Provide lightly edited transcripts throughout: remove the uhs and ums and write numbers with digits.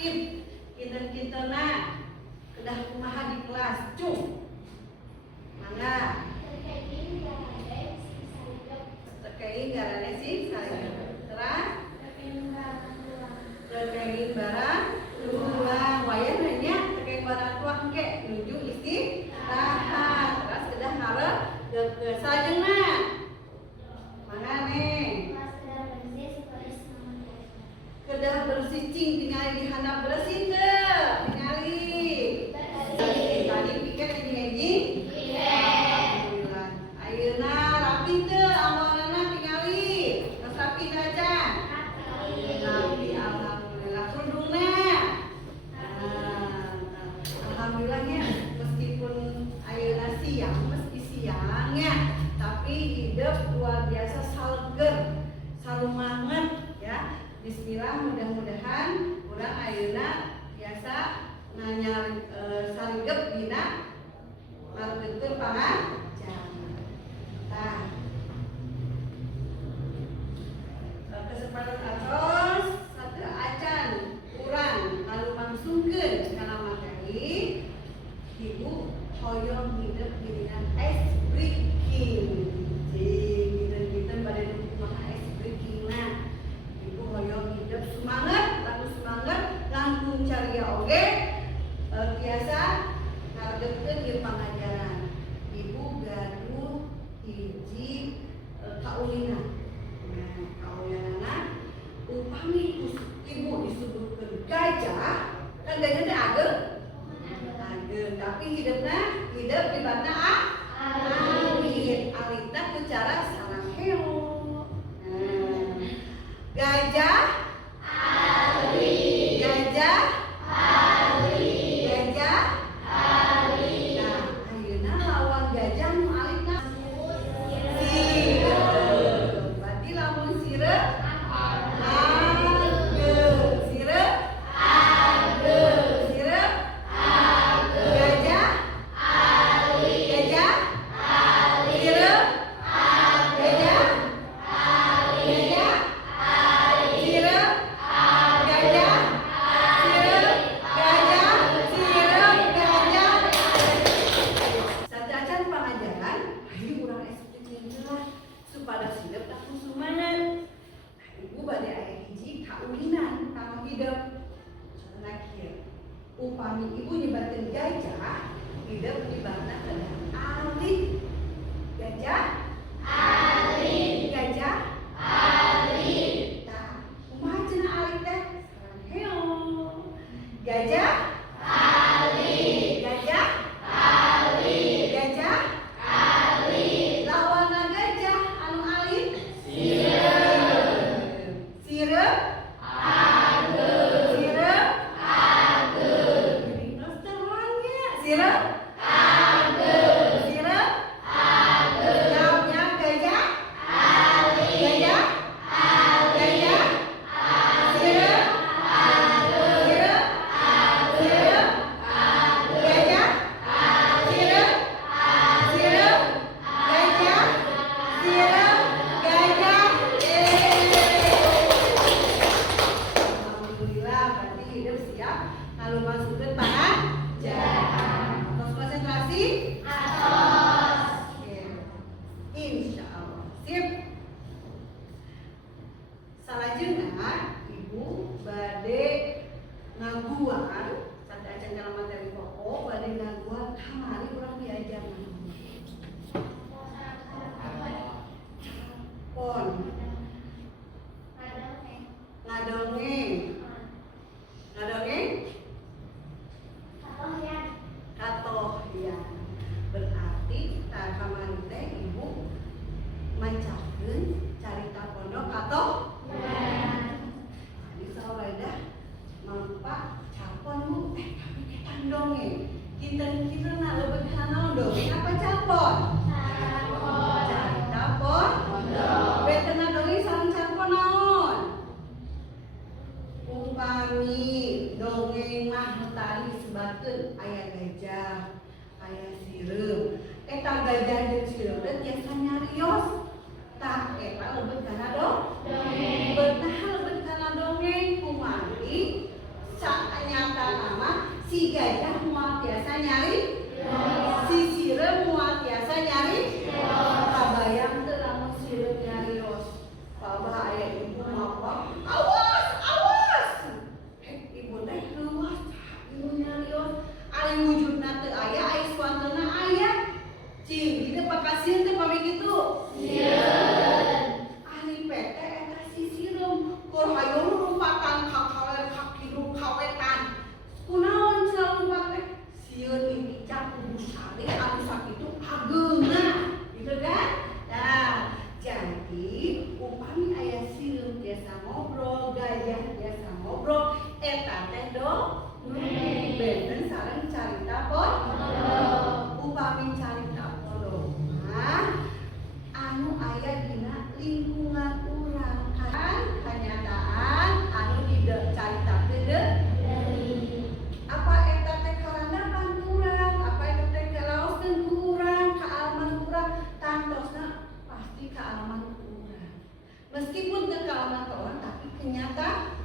aktif. Kinten-kintena kedah kumaha di kelas. Cung. Mangga. Terkait garane sih saling. Terus terkait barang tulang wayah nanya terkait barang tuang ke nuju istirahat. Terus kedah hareup ke sajeuna. Mangga nih. Kedah bersih cing tingali di handap bersih teu tingali. Tadi pikir ini alhamdulillah. Ayeuna rapi teu amalna tingali. Geus rapi teu aja. Rapi alhamdulillah. Kerudungna. Alhamdulillahnya meskipun ayeuna siang meski siangnya tapi hidup luar biasa saleuger, salumanget ya. Bismillah, mudah-mudahan urang ayeuna biasa nganyar salinggep dina ngabeunkeun pangajaran. Tah. Kesempatan atos satu acan urang ngalumangsungkeun kana materi Ibu hoyong hidup dina ice breaking. Kita pada kumaha ice breaking nah. Hoyong hidup semangat, lalu semangat langkung caria oge biasa ngarepkeun ieu pangajaran. Ibu gaduh hiji kaulinan. Nah, kaulilanna upami ibu disebutkeun gajah, kan gajah teh ageung. Ageung, tapi hidupna hidup di bantna alit. Alitna ku cara sarangheyo. Gajah Ali. Gajah Ali. Gajah Ali. Nah, ayeuna lawan gajah nu alina sireup. Berarti lamun sireup ageung. Sireup ageung. Sireup ageung. Gajah Ali. Gajah Ali. Sireup gajah pada hidup tak kusumanan. Ibu bade aya hiji kaulinan tama hidup. Nah kieu. Upami ibu nyebatkeun gajah, hidup di bantna kedah alit. Gajah alit. Gajah alit. Tah, kumaha cenah alit teh? Sarangheyo. Gajah alit. Gajah alit. Gajah alit. Lawanna gajah anu alit sireup ageung. Sireup ageung. Jadi terangnya sireup ageung. Sireup ageung. Jawabnya gajah alit. Gajah alit. Gajah sireup ageung. Sireup ageung. Sireup ageung. Gajah sireup sireup gajah sireup gajah. Alhamdulillah berarti hidup siap ngalumangsungkeun pangajaran. Tos konsentrasi? Atos. Oke. Insyaallah. Sip. Salajengna ibu bade ngaguan sate acan kana materi pokok bade ngaguan kamari urang diajar pon ngadongeng katohyan berarti kamari teh ibu mancakeun carita pondok katohyan. Jadi sauraydah mampak capon bu tapi ketan dongeng kita leubeut kana naon dongeng apa capon? Capon. Carita pondok. Betena dongeng sareng capon naon? Upami dongeng mah tadi sebatkeun aya gajah, aya sireup. Eta gajah jeung sireup teh tiasa nyarios. Tah eta leubeut kana dongeng. Beutna leubeut kana dongeng kumari sa Si gajah moal tiasa nyari, si sirem moal tiasa nyari. Kabayang teu lamun sirem nyarios. Babah aya ibu apa? Awas, awas. Ibu teh leuwas, ibu nyarios. Ari wujudna teu aya, ai suantana aya. Cing, dieu pakasieun teh pami kitu. Sieun. Ari pete eta si sirem, kur hayung rumpakan kakawet kakidu kawetan. Kunaon selalu pakai sieun mimicak kudu sare anu sakitu ageuna gitu kan. Nah jadi upami aya sieun biasa ngobrol, gajah biasa ngobrol, eta teh do benten sareng carita podho. Upami carita podho anu aya dina lingkungan urang kan kenyataan anu di carita teh apa eta teh karandapan kurang, apa eta teh kalaoskeun kurang, kaalaman kurang, tantosna pasti kaalaman kurang. Meskipun teu kaalaman kurang, tapi kenyataan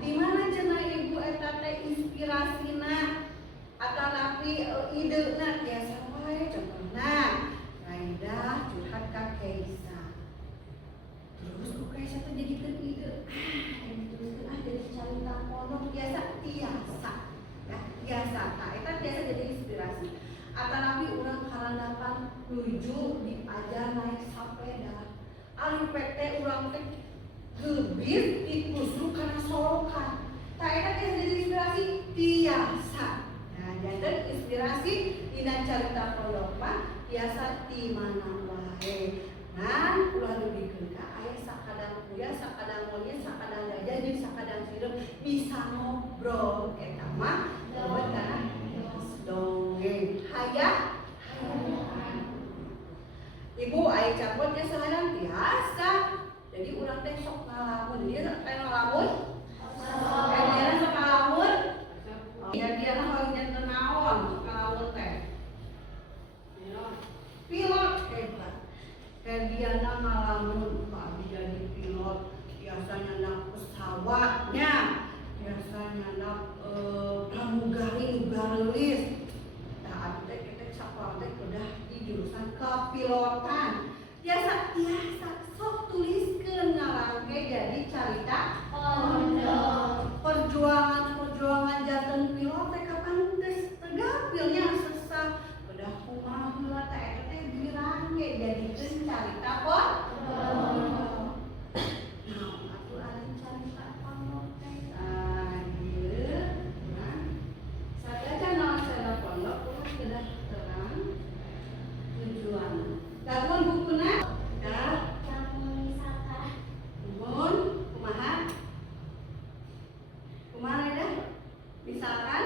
di mana cenah ibu eta teh inspirasina atanapi idena biasa wae contohna Raidah curhat ka Keisa. Terus ku Keisa teh jadi ide yang diteruskeun jadi carita pondok biasa biasa, eta biasa jadi inspirasi. Atanapi urang karandapan nuju diajar naik sapeda. Ari pete urang teh gebir ditusuk kana sorokan. Eta biasa jadi inspirasi biasa. Nah, janten inspirasi dina carita pondok mah biasa di mana wae. Nah, ulah dibikeun ka aya sakadang kuya, sakadang monyet, sakadang gajah, jeung sakadang sirem bisa ngobrol. Eta mah dongeng hayang. Ibu aya capotnya seharian biasa. Jadi urang teh sok ngalamun. Dia teh ngalamun. Kajian sok ngalamun. Ya dia mah haeunya teu naon sok ngalamun teh. Pilot hebat. Kajian ngalamun Pak jadi pilot. Biasanya nak pesawatnya, biasanya nak pramugari nugarelis. Nah, kita sakuan teh udah di jurusan kepilotan. Biasa sok tuliskeun ngarangke jadi carita pondok. Perjuangan janten pilot teh kapan geus tegapilnya sesah. Udah kumaha heula teh eta teh dirangke jadikeun carita pondok. Gabung bukuna dah misalkan bumun kumaha dah misalkan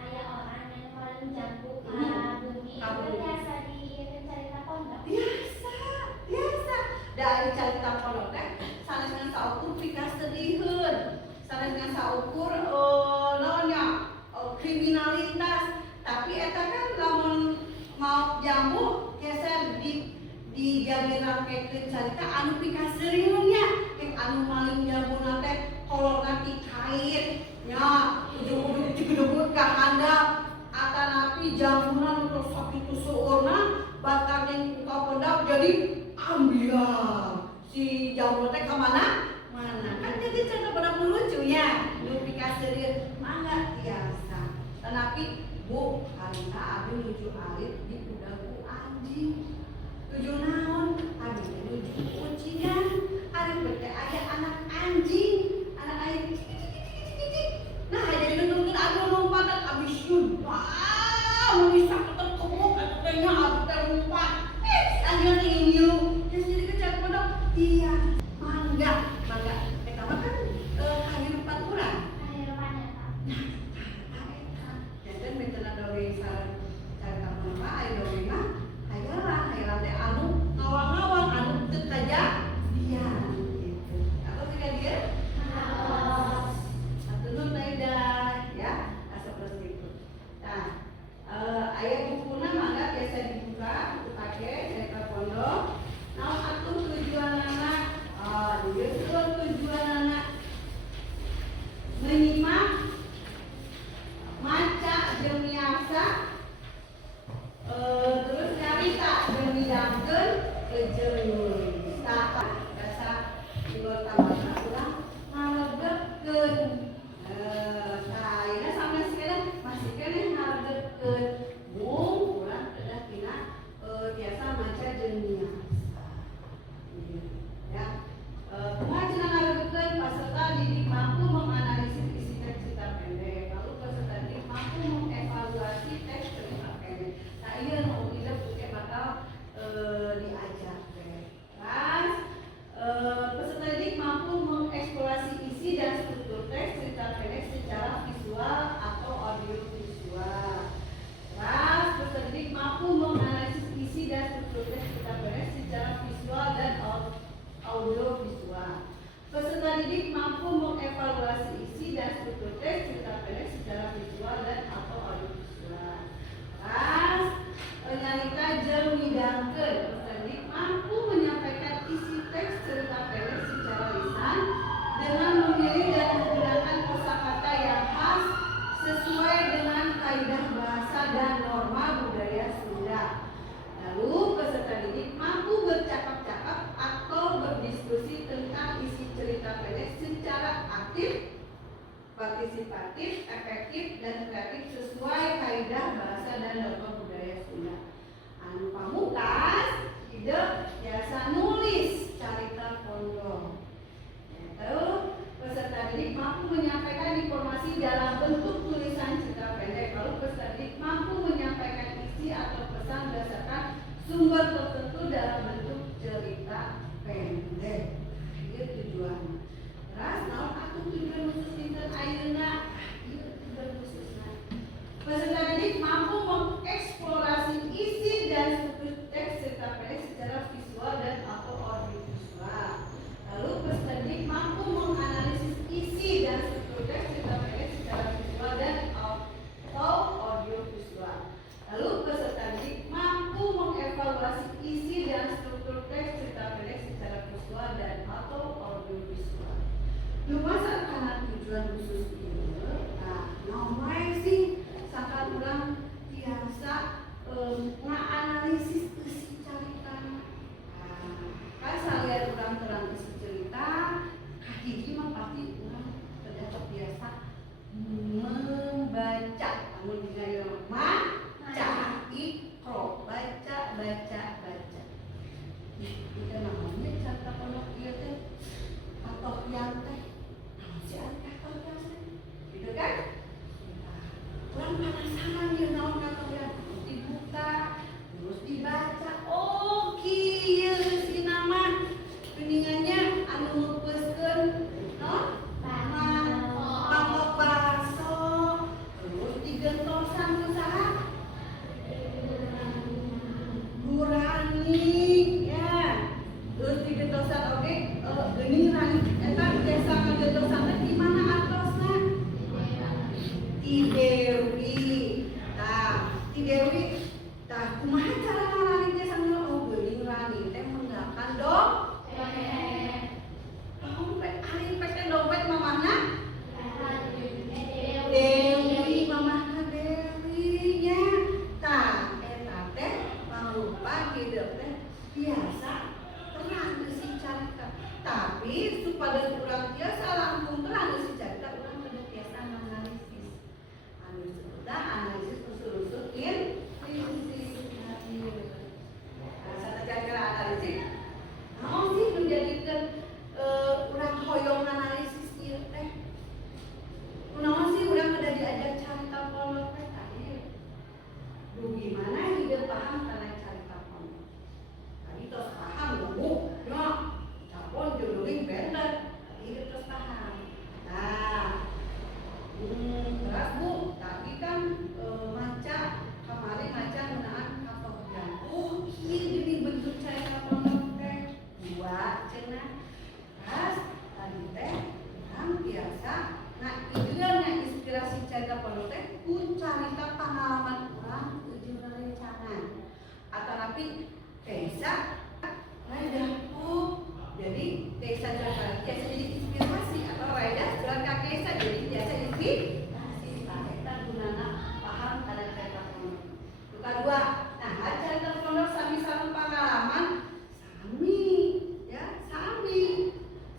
ada orang yang paling jago bumi itu biasa cerita pondok biasa dari cerita pondok teh sanes ngan saukur pikas sedihun sanes ngan saukur naonnya kriminalitas tapi eta kan lamun mau jambu geser di jamirangkekeun carita anu pika seriusnya anu maling jambu teh kolorna ti kain nya ujug-ujug digedebut ka handap atanapi jambuna nu tos sakitu seueurna batar jeung ka pondok jadi ambiar si jambu teh ka mana kan jadi cerita pada lucunya nu pika serius mangga biasa tanapi Bu, harita abi nuju alit di budaku anjing. Nuju naon? Abi nuju kucingan. Ari bete aya anak anjing, anak aya nah jadi nuntunkeun abi lompatan abi syud. Wah, mun bisa ketekuk atuh teh nya abi teh lompat. Anjeun inyu. Geus jadi kecat pondok. Iya, mangga. Eta mah kan kahirupan urang. kehidupannya Dan metode dongeng cara kamu apa? Ayo dongeng mah, hayalan teh anu ngawang-ngawang anu teu kajadian gitu. Atau tidak dia? Ayeuna sampai sekarang masih kene hareukeun mung urang kedah tina biasa maca jeung niasa. Ya. Kumaha cenah hareukeun peserta didik mampu menganalisis isi teks cerita pendek. Lalu peserta didik mampu mengevaluasi teks cerita pendek. Nah, ieu nu hidup oke bakal diajar teh. Peserta didik mampu mengeksplorasi isi dan struktur teks cerita pendek secara visual atau audio visual. Peserta didik mampu menganalisis isi dan struktur teks cerita pendek secara visual dan audio visual. Peserta didik mampu mengevaluasi isi dan struktur teks cerita pendek secara visual dan atau audio visual. Nyarita jeung midangkeun. Peserta didik mampu menyampaikan isi teks cerita pendek secara lisan dengan memilih dan menggunakan kosakata yang khas sesuai dengan kaidah bahasa dan norma budaya Sunda. Lalu peserta didik mampu bercakap-cakap atau berdiskusi tentang isi cerita pendek secara aktif, partisipatif, efektif, dan kreatif sesuai kaidah bahasa dan norma budaya Sunda. Anu pamungkas, ide biasa nulis carita pondok. Terus peserta didik mampu menyampaikan informasi dalam bentuk tulisan cerita pendek. Lalu peserta didik mampu menyampaikan isi atau pesan berdasarkan sumber tertentu dalam bentuk cerita pendek. Itu tujuannya. Terus naon atuh tujuan khusus dinten ayeuna? Ieu tujuan khususna. Peserta didik mampu mengeksplorasi isi dan struktur teks cerita pendek secara visual dan atau audio visual. Lalu peserta didik mampu menganalisis isi dan struktur teks cerita pendek secara visual dan atau audio visual. Lalu peserta didik mampu mengevaluasi isi dan struktur teks cerita pendek secara visual dan atau audio visual. Lumayan karena tujuan khusus ini. Nah, naon sih sakat urang biasa nganalisis isi carita. Kan salian urang terang isi cerita, kahiji mah pasti urang terdapat biasa membaca. Namun dina baca, ikro, baca. Itu namanya carita pondok ieu teh atau yang teh. Si atau yang teh. Gitu kan? Urang penasaran ieu naon katoyan. Dibuka, terus dibaca. Oh, kieu si nama kuningannya anu ngeupeuskeun non? Pangok baso. Terus digentosan ku saha? Gurani, ya. Terus digentosan oge geuningan. Eta biasa ngagentosan teh di mana artosna? Ti Dewi. Ti Dewi, kumaha cara ngarani teh sambil geuning rani teh menggunakan dompet. Ari pake dompet mamahna Dewi, mamahna Dewi nya. Eta teh mangrupa hidup teh biasa terang si carita. Tapi supados urang biasa langkung terang si carita urang kudu biasa menganalisis. Analisis usul-usul cara analisis. Naon sih menjadikan urang hoyong analisis ieu teh? Kunaon sih urang udah diajar carita pondok teh tadi? Duh gimana hidup paham kana carita pondok? Tadi tos paham Bu. Nya, capon jeung benten. Hidup tos paham. Nah, terus Bu, tadi kan maca kemarin maca ngeunaan kapogian. Oh, ieu geuning bentuk carita pondok teh. Buat cenah. Terus tadi teh urang biasa idealnya inspirasi carita pondok teh ku carita pengalaman urang jeung rerencangan. Atau tapi desa reda. Oh, jadi desa biasa jadi inspirasi atau reda jalan ka desa jadi biasa inspirasi. Eta gunana paham kana carita pondok. Kedua, nah carita pondok sami sareng pengalaman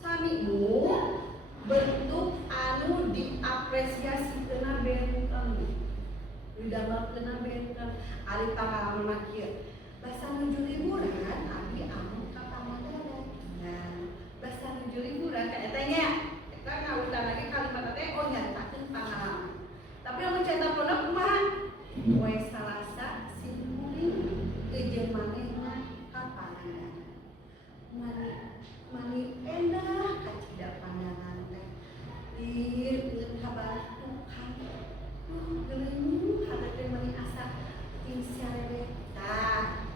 sami nu bentuk anu apresiasi kena benteng, didamel kena benteng, ari pengalaman makieu. Basa nuju liburan, abi anu ka Pangandaran. Nah, basa nuju liburan ka eta nya. Eta ngawutan lagi kalimat teh oh nyaritakeun pengalaman. Tapi lamun cerita pondok kumaha? Poe Salasa simkuring jeung manehna ka Pangandaran. Mani endah ka cida pandangan teh. Ieu jeung kabar Tuhan. Geuleung hate teh mani asa ting sarere. Tah.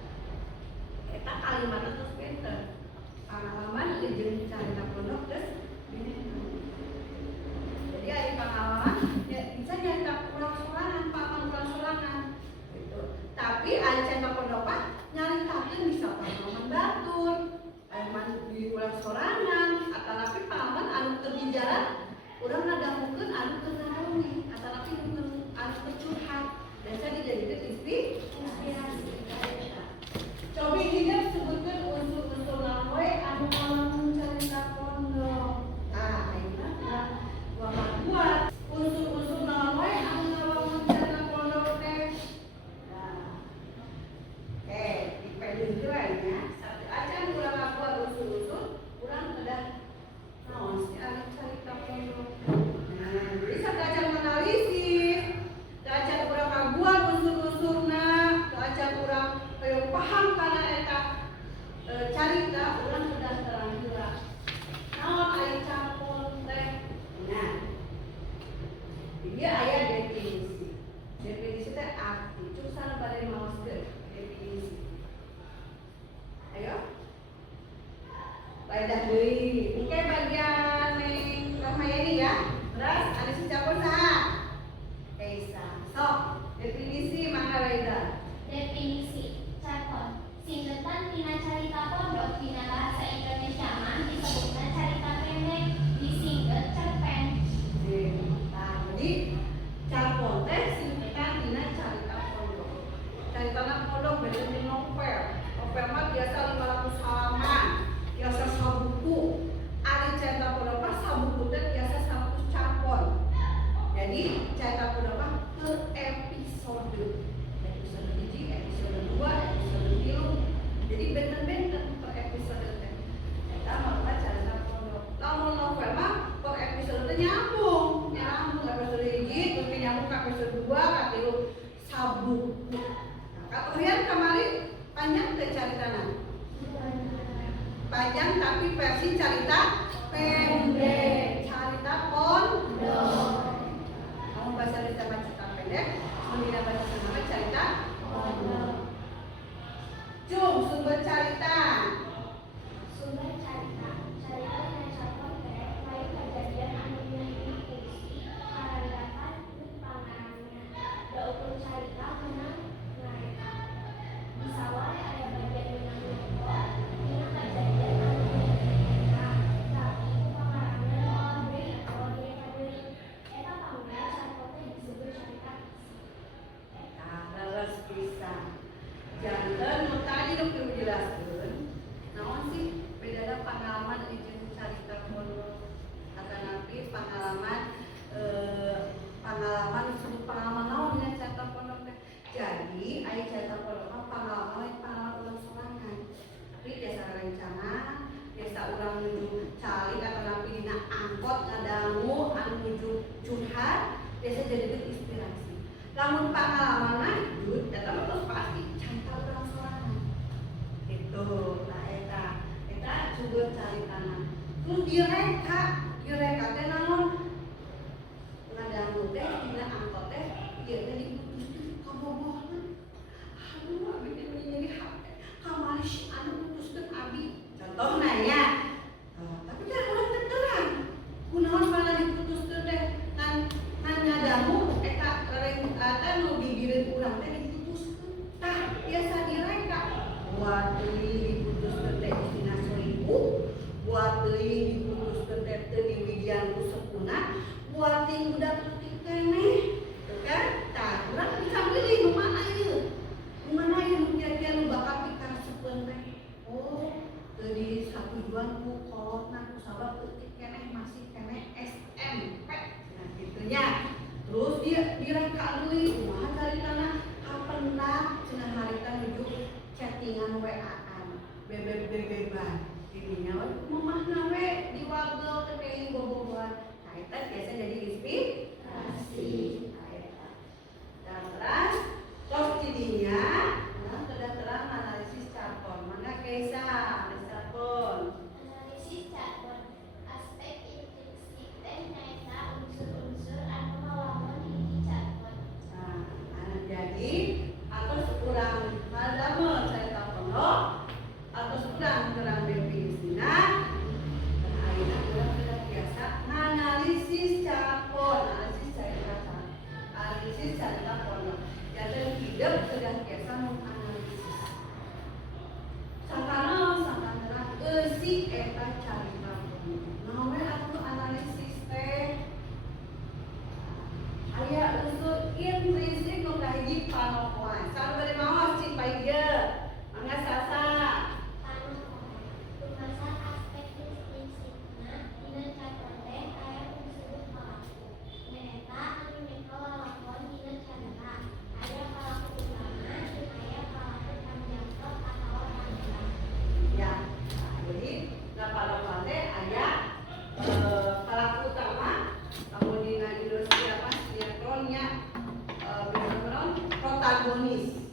Eta kalimat terus benten. Pengalaman jeung carita pondok geus jadi ari pengalaman ya bisa nyarita urang sorangan, paman urang sorangan gitu. Tapi ari carita pondok mah nyaritakeun bisa pengalaman batur, di urang sorangan, atanapi pengalaman anu teu di jalan urang ngadangukeun anu teu ngarugi, atanapi anu teu curhat. Biasa dijadikeun inspirasi. Cobi hidup sebutkeun unsur-unsur naon we anu ngalamun carita pondok. Nah, ayeuna buat unsur-unsur naon we anu ngalamun carita pondok teh. Nah. Oke, dipedeung we nya. Satu acan urang ngabuat unsur-unsur, urang udah naon sih ari carita pondok. Nah, jadi satu acan menganalisis, acan urang ngabuat unsur-unsurna, acan urang paham kana eta carita urang sudah terang-terang. Naon ari capon teh? Nah. Dia aya definisi. Definisi teh arti. Cuk sabaraha maoskeun definisi. Ayo. Baedah deui. Engke bagian Neng Rahmayani ya. Terus anu si capon saha? Kaisa. Sok, definisi mangga baedah. Definisi capon. Singketan tina carita pondok dina bahasa Indonesia mah disebutna carita pendek, disingket cerpen. Nah, jadi capon teh singketan dina carita pondok. Caritana pondok beda dengan novel. Novel mah biasa 500 halaman, biasa sabuku. Ari carita pondok mah sabuku teh biasa 100 capon. Jadi carita pondok mah per episode. Episode 1, episode 2, episode 3. Jadi benten-benten per episode teh. Eta mah carita pondok. Lamun novel mah per episode teh nyambung episode 1 terus nyambung ke episode 2 ka 3 sabuku. Nah, katorian kamari panjang teh caritana. Panjang tapi versi carita pendek. Carita pondok. Kamu bahasa Indonesia mah cerita pendek, mun bahasa Sunda carita pondok. Cung sumber carita. Sumber carita. Carita dina capon teh lain kajadian anu nyahina puisi, karangatan pangaranna. Da ukur carita meunang ngareka. Bisa wae aya bagian meunang leumpeur dina kajadian anu nyahina. Tapi ku pangaranna moal deui atawa direka deui. Eta pamula capon teh disebut carita fiksi. Nah, leres pisan. Janten nu tadi nu dijelaskeun, naon sih bedana pengalaman jeung carita pondok? Atanapi pengalaman disebut pengalaman naon dina carita pondok teh. Jadi aya carita pondok mah pengalaman urang sorangan. Tapi biasa rencana, biasa urang nuju calik atanapi dina angkot ngadangu anu nuju curhat, biasa jadikeun inspirasi. Lamun pengalaman lanjut, eta mah terus pasti carita urang sorangan. Gitu, nah eta juga caritana. Terus direka teh naon? Ngadangu teh dina angkot teh ieu teh diputuskeun kabogohna. Aduh, abi teh jadi hate. Kamari si anu putuskeun abi. Contohna ya. Tapi teh urang teh terang. Kunaon bala diputuskeun teh ngan ngadangu eta nu gigireun urang teh diputuskeun. Tah biasa direka. Buat teuing diputuskeun teh istina 1000, buat teuing diputuskeun teh teu diwijian ku sepuna, nya. Terus dia dirangka deui kumaha caritana kapendak cenah harita nuju chattingan WA-an bebeb-bebeban dirinya we mamahna we diwagel teh pengen bobogohan nah eta biasa jadi inspirasi dan terus tos tidinya nah kedah terang analisis carbon mangga Keisa analisis carbon. Analisis carbon aspek intrinsik teh nyaeta unsur-unsur anu ngalamun hiji carbon. Nah, jadi atos kurang madamel carita pondok atos kurang definisina dan ayeuna urang sudah biasa analisis carbon analisis carita pondok jadi hidup sudah biasa menganalisis sangkana eusi eta carita pondok naon atuh analisis teh aya unsur intrinsik nu kahiji panokohan sabari maos cing paige mangga sasa Panokohan rumasan aspek intrinsikna dina carbon teh aya unsur palaku. Nyaeta anu meka lalakon dina carita. Aya palaku utama jeung aya palaku panjangkep atawa panjang. ya nah, jadi panokohan teh aya pelaku utama kamu dina industri apa sinetronnya protagonis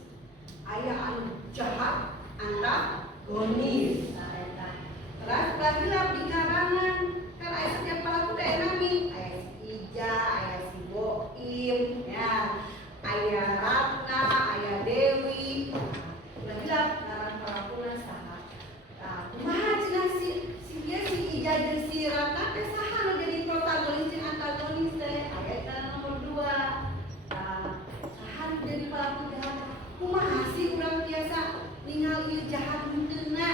aya anu jahat antagonis nah eta terus bagilah di karangan kan aya setiap pelaku teh nami aya si Ija aya si Boim ya aya Ratna aya Dewi bagilah ngaran pelakuna saha nah kumaha cenah si Ija jeung si Ratna teh saha nu jadi protagonis jeung antagonis teh aya eta nomor 2 saha nu jadi pelaku jahat kumaha sih urang biasa ningali ieu jahat henteuna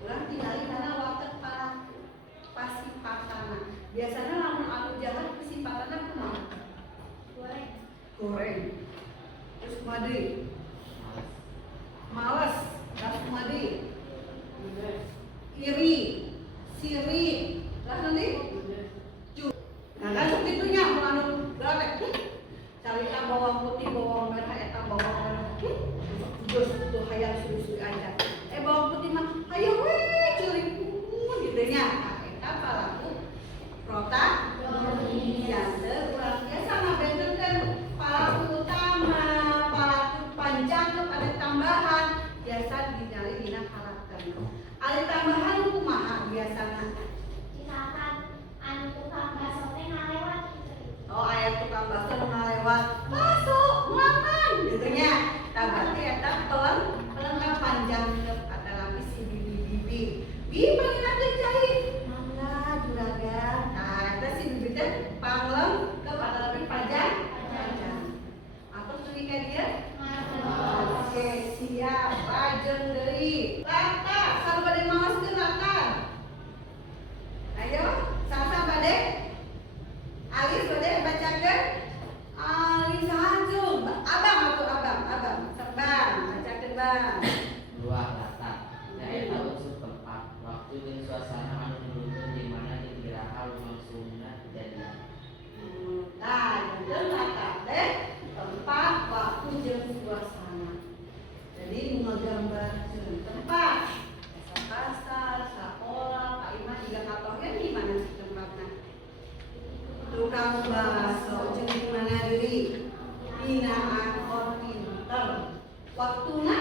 urang tingali kana watek palaku pasipatana biasana lamun anu jahat pasipatana kumaha goreng terus kumaha deui males terus kumaha deui iri siri terus nanti nah kan sebetulnya mau anu galak carita bawang putih bawang merah eta bawang merah terus tuh hayang susu aja bawang putih mah hayang we ceuring gitu nya nah eta palaku protagonis yang urang biasa ngabentenkeun palaku utama palaku panjang kepada tambahan biasa dinali dina karakter ali tambahan kumaha biasana Misalkan anu tukang baso teh ngalewat gitu. oh aya tukang bakso nu ngalewat bakso muaman gitu nya tah berarti eta pelengkap panjang kata lapis si bibi panggil teh jahit mangga juragan nah eta si bibi teh panglengkap kata lapis panjang apa studi ka dia oke siap pajeng deui lata sabade maoskeun lata ayo sasa bade alis bade bacakeun alis hajung abang atuh abang serbang bacakeun bang Dua latar nyaeta unsur tempat waktu jeung suasana anu nuruntun di mana dikiraha lumangsungna kejadian. nah jeung latar teh tempat waktu jeung suasana jadi ngagambarkeun tempat pasar sekolah Pak Iman juga katohnya di mana sih tempatnya tukang bakso jeung di mana deui dina angkot pinter waktuna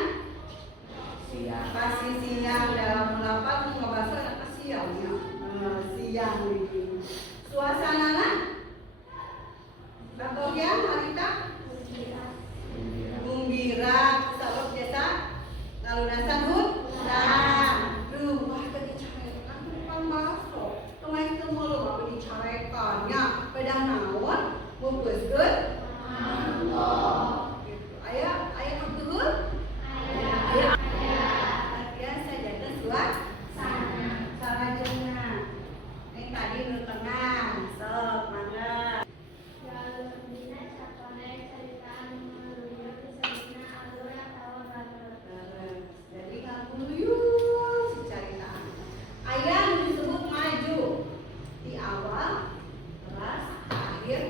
Siang pasti siang dalam melapat ngebahas apa siang ya siang ini suasanana atau ya harita gembira sabab jasa ngalunasan hutan wah tadi carekan tukang bakso kemarin kemulu apa dicarekannya pedang naon bungkuskeun gitu aya kebeul aya biasa jadi suasana yang tadi nu tengah sok mangga Jalur dina carbon carita anu ngaluyur disebutna alur atawa batur. jadi ngaguyur si carita aya nu disebut maju di awal terus akhir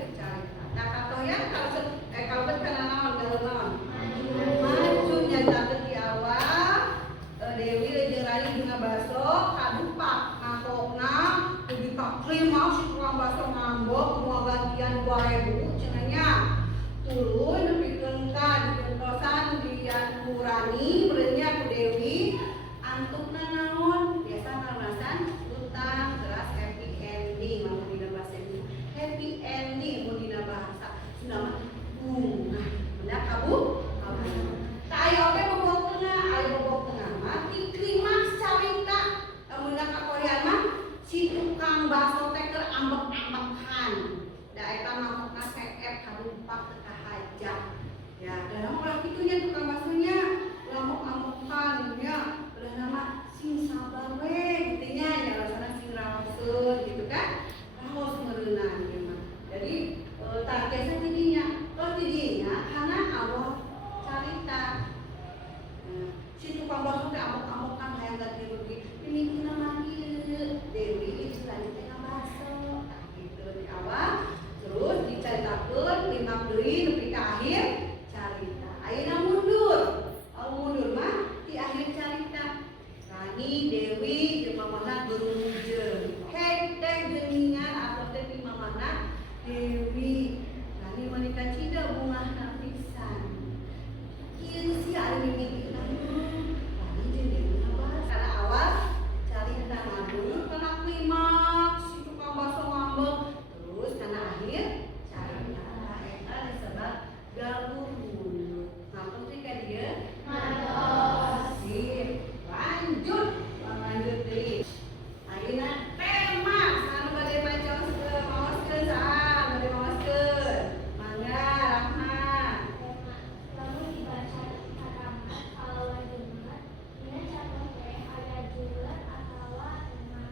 pending mun dina bahasa Sunda mah bunga. Benar kabu? Tak aya oge bobot tengah, aya bobot tengah mah di klimaks carita. Mun ka Korea mah si tukang bakso teh keur ambek-ambekan. Da eta mah mokna CF kadumpak teu kahaja. Ya, dan ulah kitunya tukang baksonya ngamuk-ngamukan ya. Ulah nama sing sabar we gitu nya, ya rasana sing raoseun gitu kan. Raos meureunana ieu mah. Jadi targetna tidinya, terus tidinya karena Allah carita. Si tukang bakso teh amuk-amukan hayang ganti rugi. Pimikina mah ieu Dewi itu tadi teh ngabakso. Gitu di awal terus dicaritakeun limak deui nepi ka akhir carita. Ayeuna mundur. Mundur mah di akhir carita. Rani Dewi jeung mamana berujeng. Hei teh geuningan atau teh di mamana Dewi. Rani menikah cida bungahna pisan. Kieu sih ari mimiti Rani jeung Dewi ngabahas kana awal carita ngabung kana klimaks si tukang bakso ngambek terus kana akhir carita. Eta disebut gabung mundur. Ngampun teh ka dieu? Lanjut deui. Ayeuna tema anu bade maoskeun saan, bade maoskeun. Mangga Rahman. Lamun dibaca katamat alawan jumlah, dina contoh teh aya jumlah atawa tema.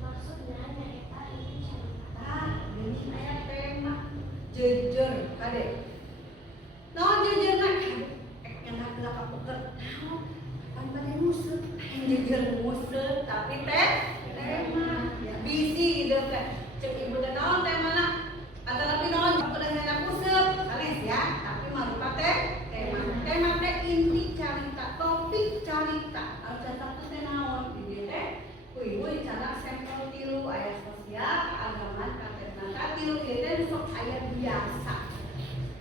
Maksudna nyaeta inti carita. Ini aya tema jejer kade. Naon jejerna? Enak geula kapuker. Naon? Pan bade museuh. Jejer museuh tapi teh tema. Ya bisi hidup teh. Cek ibu teh naon temana? Atanapi naon udah enak museuh. Kales ya, tapi marupa teh tema. Tema teh inti carita, topik carita. Anu catat teh naon? Di dieu teh ku ibu dicatat sampel 3 aya sosial, keagamaan, katekna. Ka 3 ieu teh sok aya biasa.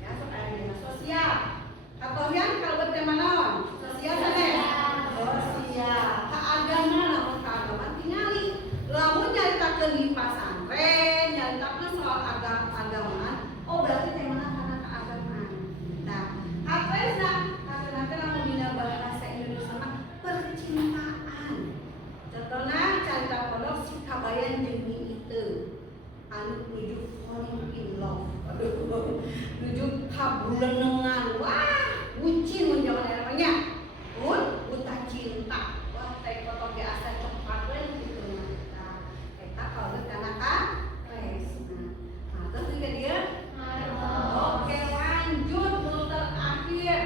Ya sok aya biasa sosial. Katohian kalebet tema naon? Sosial teh. Sosial. Keagamaan lamun keagamaan tingali. Lamun nyaritakeun di pasantren, nyaritakeun soal agamaan, oh berarti temana kana keagamaan. Nah, katresna teh lamun dina bahasa Indonesia mah percintaan. Contohna carita pondok si kabayan jeung Iteu. Anu nuju falling in love. Aduh, nuju kabulenengan. Wah, bucin mun jaman era mah nya. Buta cinta. Wah, teh foto ge asa cepat we gitu mah. Eta kalebet kana katresna. Nah, terus juga dia oke, lanjut muter akhir.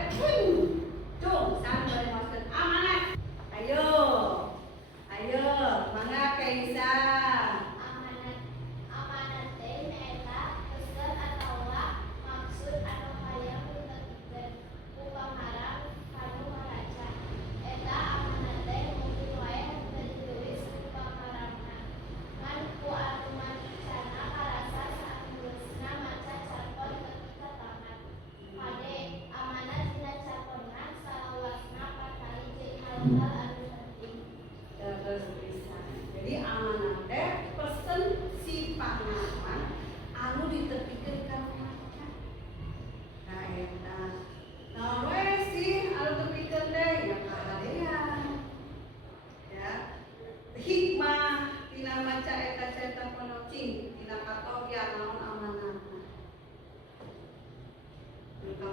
Cung, san bari maksud amanat. Ayo. Mangga Kaisa. Amanat teh nyaeta pesan atawa maksud anu hayang ditetikeun ku pangharang kanu maraca. Eta amanat teh mungkin wae ditulis ku pangharangna. Ngan ku anu macana karasa sanulisna maca carkon ketika tamat. Pade amanat dina carkonna salawasna patali jeung hal-hal anu penting. Terus tulisan. Jadi amanat teh pesen si pangawan anu ditepikeun ka maca. Nah eta. Naon we sih anu tepikeun teh ya kahadean. Ya. Hikmah tina maca eta carita pondok cing tina katohya naon amanatna. Lupa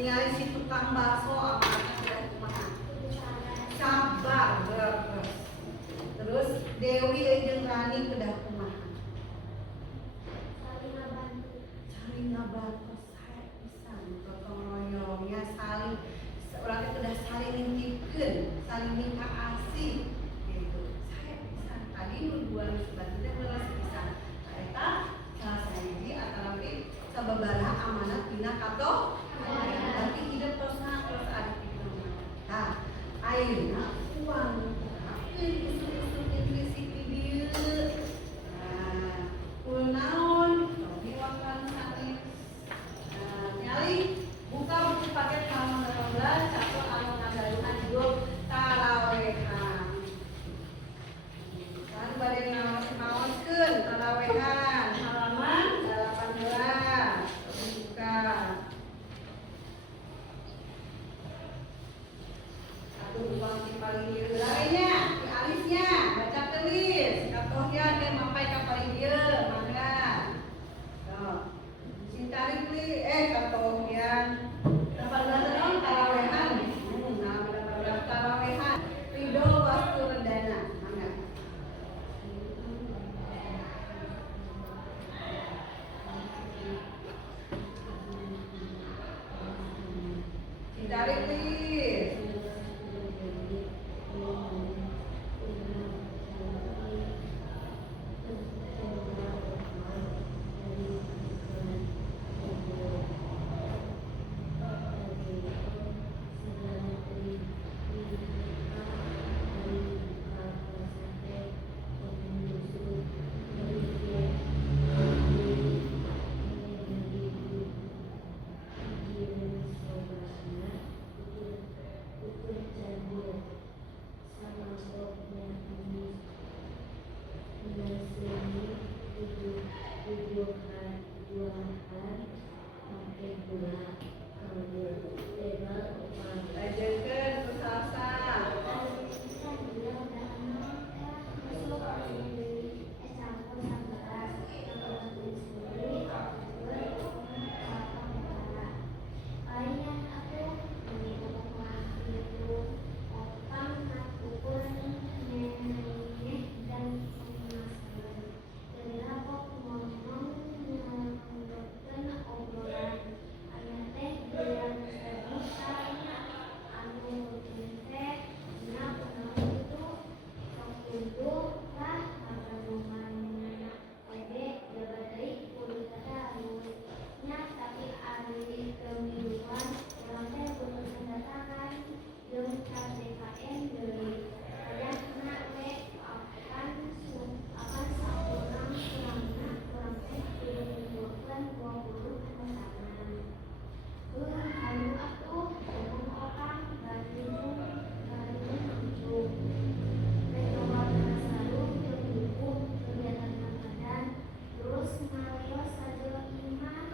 ningali si tukang bakso amanatna sudah kumaha? Sabar terus. Terus Dewi jeung Rani kedah kumaha? Saling ngabantu sae pisan gotong royongnya saling urang teh kedah saling nitipkeun, saling minta asih gitu. Sae pisan tadi nu dua nu sebantu teh leulas pisan. Eta salah sahiji antara sababaraha amanat dina kato. Berarti hidup terus ada pikiran. Nah, ayeuna uang usul-usul intuisi di dieu. Nah, kunaon di waktu sanes. Nyali buka buku paket halaman 18 catur anu ngadaluan judul tarawehan. Kan bade ngaos-ngaoskeun tarawehan halaman 18. Buka. Satu buang di paling kiri larinya, di alisnya, baca tulis. Katohnya dia sampai ke paling kiri, mangga. Tuh. Sintari kli, katohnya. Dapat belajar tarawehan. Nah, benar-benar tarawehan. Ridho Wastu Redana, mangga. Sintari please. Lanjutkan Usasa.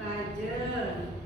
Rajin.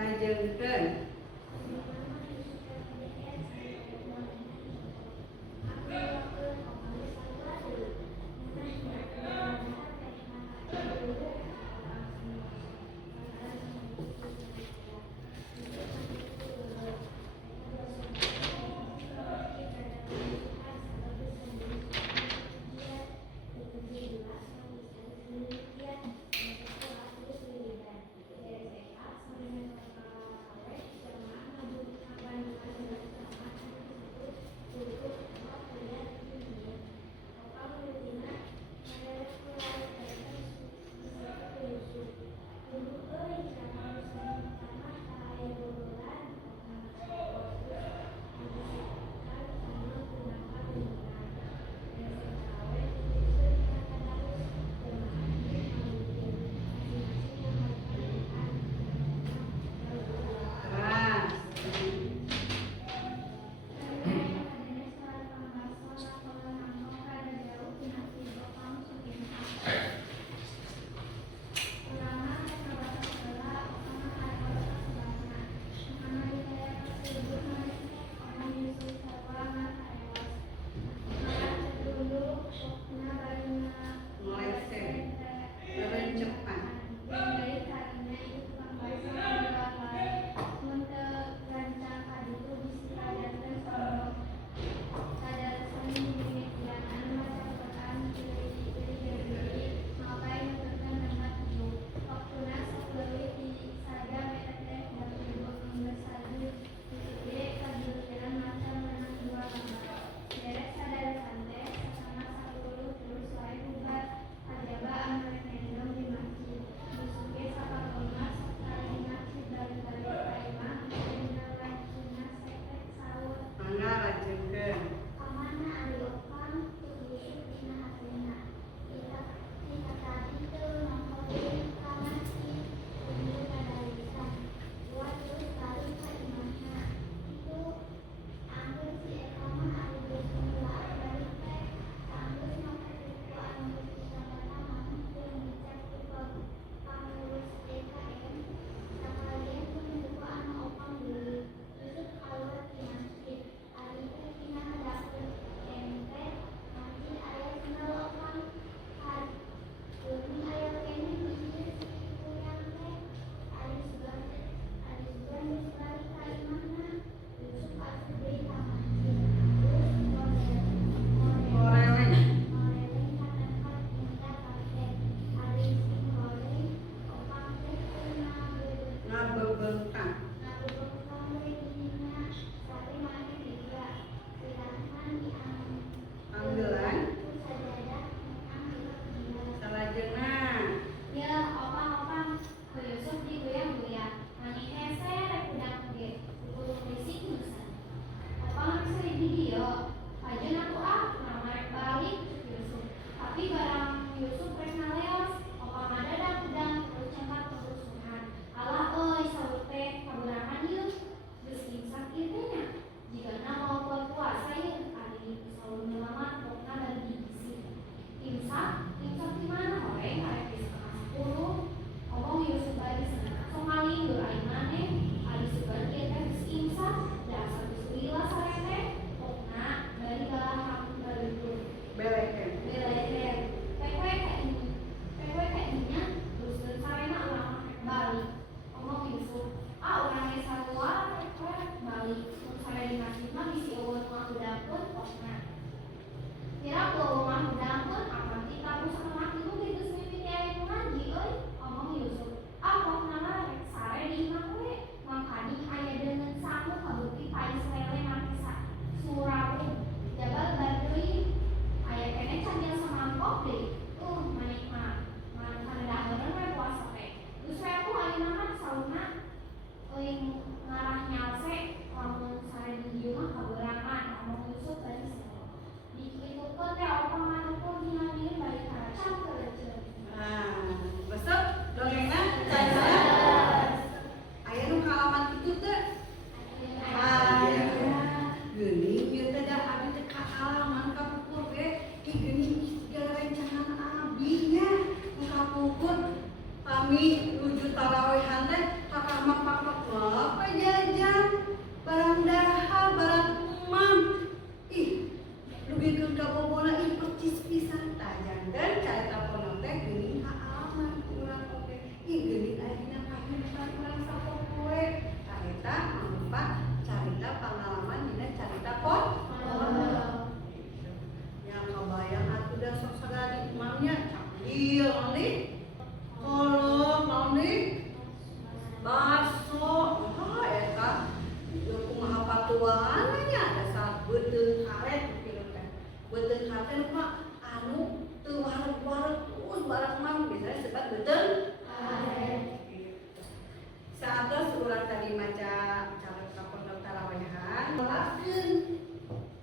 Lanjutkan. sami nuju tarawehan teh kakak mak apa jajan barang dahar barang umam ih lugikeun ka bobona ih percis pisan tajangkeun carita pondok teh geuning ka aman urang oge ih geuning aya dina kahirupan urang sapopoe carita mangrupa carita pengalaman dina carita pondok ya kabayang atuh da sok sagala imamnya cakil nanti kolom nanti baso eta kumaha patuannya dasar beuteung karet kieu teh beuteung karet mah anu teu wareg-wareg terus barak mah biasanya disebut beuteung karet saat urang tadi maca carita pondok tarawehan melakeun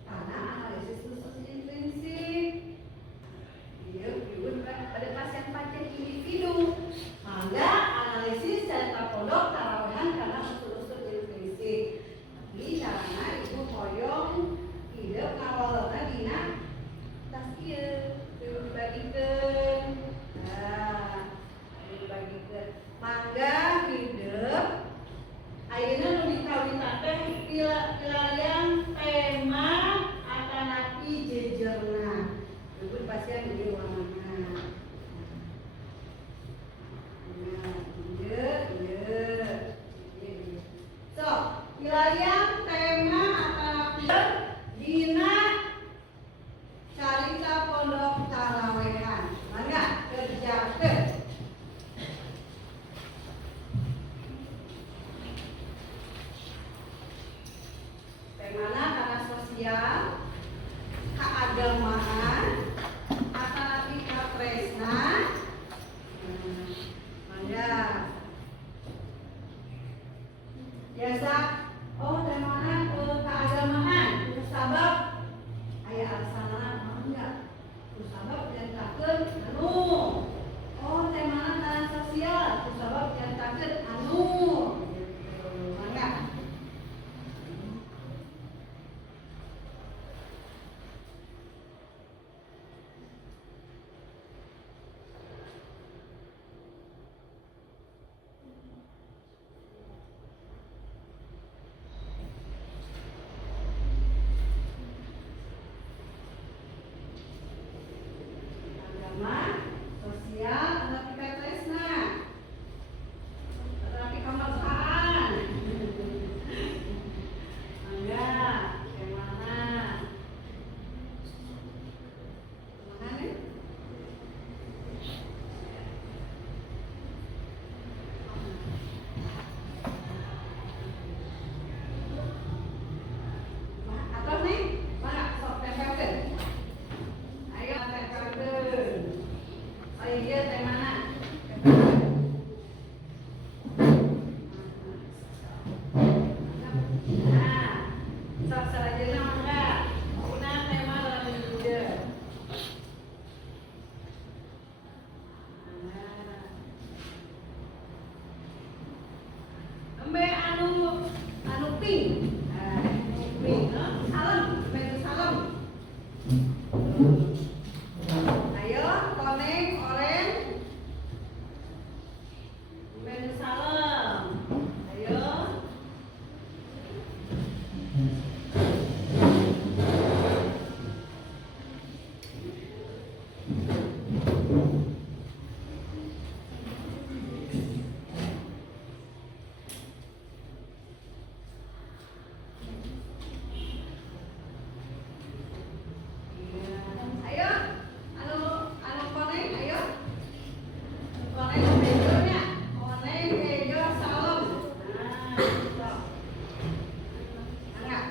karena analisis khusus intrinsik ieu diun pada pasien individu mangga analisis carita pondok tarawehan karena unsur-unsur intrinsik tapi carana ibu hoyong hidup ngawalana dina tas ieu dibagikeun dibagikeun mangga hidup ayeuna nu dikawinna teh pilarian tema akanapi jejerna ibu pasien di ruangan so, wilayah tema akanapi dina carita pondok tarawehan. Mangga kerjakeun. Temana kana sosial, keagamaan, akanapi katresna. Mangga biasa temana keagamaan sabab aya alasanna mangga sabab nyatakeun anu temana kana sosial sabab nyatakeun anu mangga sosial terapi katresna terapi kemerdekaan mangga kemana nih atas nih mana sok tempelkeun ayo tempelkeun dia temana nah sok sarajana mangga una tema lamun ide embe anu pink pink salam baju salam ayo koneng oren baju salam ayo ayo anu koneng ayo koneng bejonya koneng bejo salam nah angkat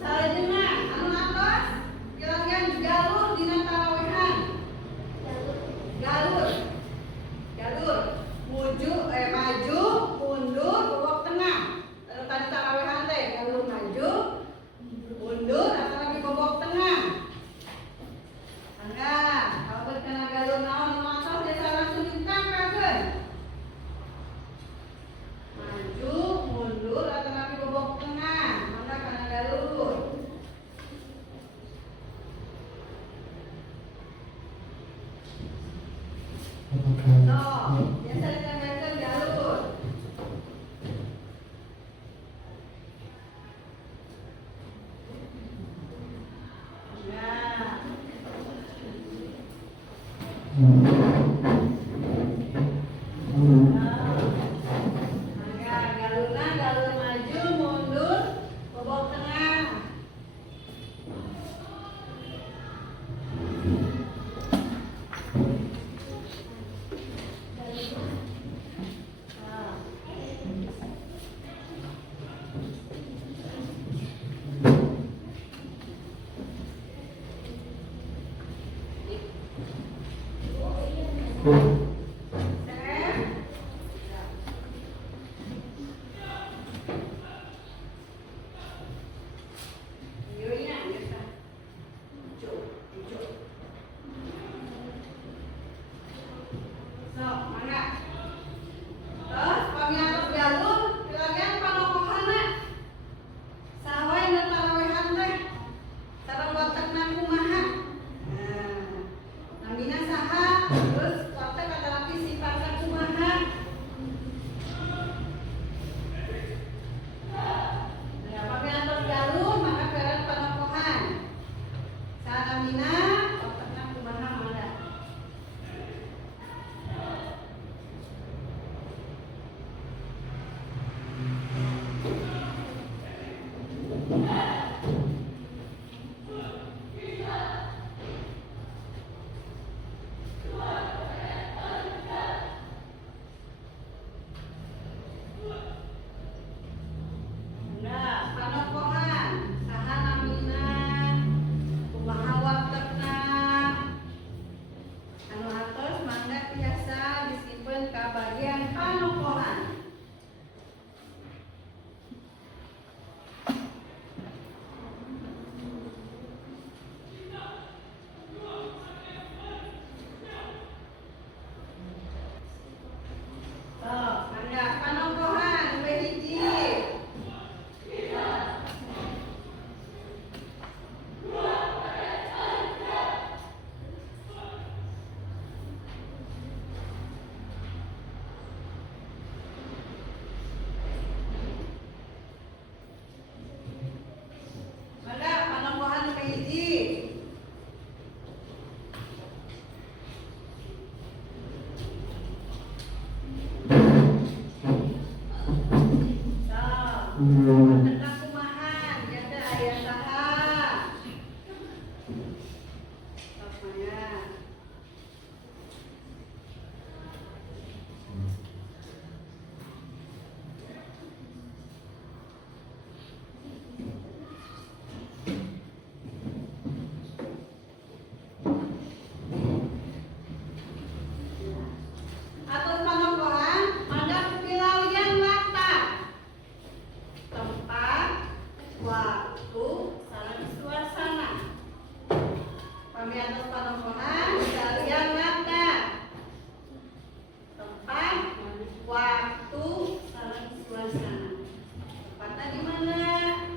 sarajana anu atas bilangkan jalur dina tarawehan jalur maju mundur bobok tengah tadi tarawehan teh jalur maju mundur atau lagi bobok tengah mangga kalau kana jalur naon anu atas biasa langsung ditangkakeun Mangga galuna galur maju mundur bobok tengah.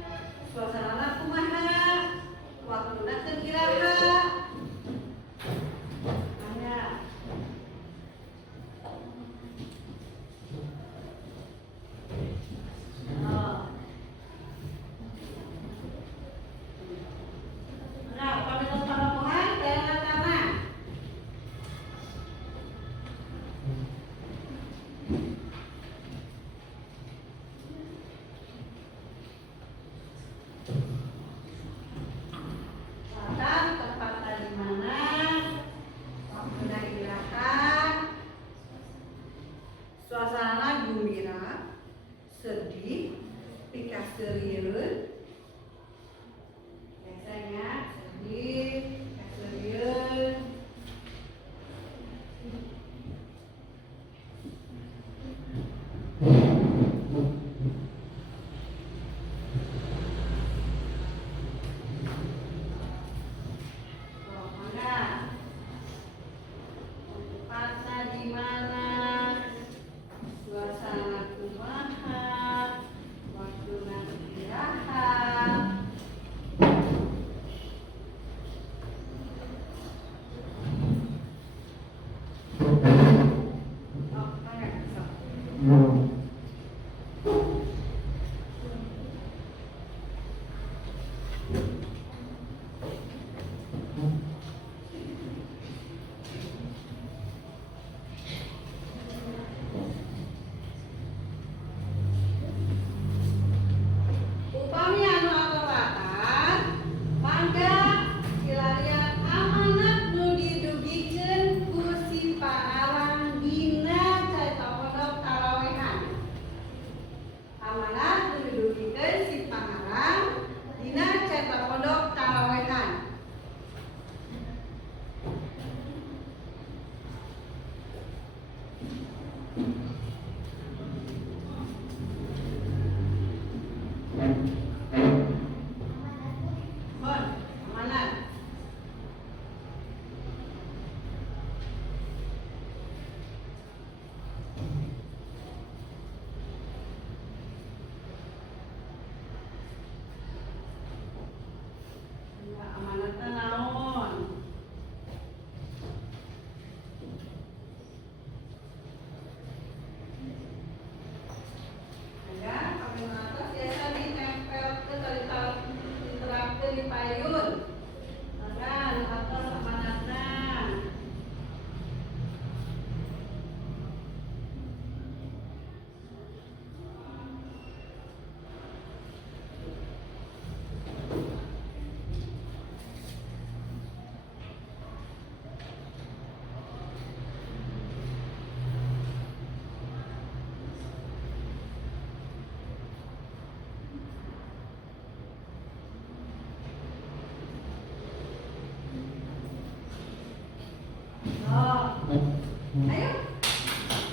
Suasana kumaha, waktu nanti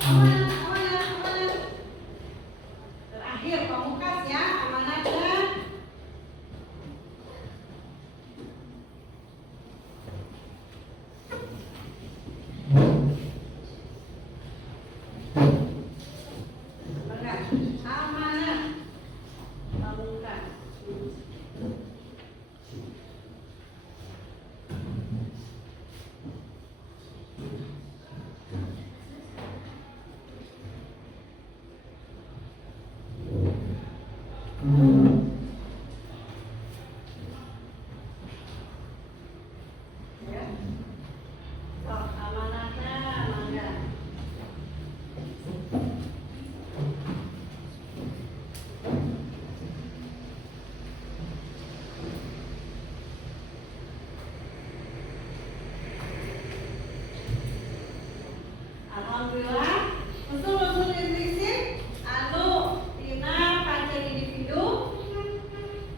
Amanah. Terakhir pamungkas ya, amanahnya. Enggak, amanah. Pamungkas. Ya. So, amanahnya mangga. Alhamdulillah, usul-usul intrinsik anu tina pancen individu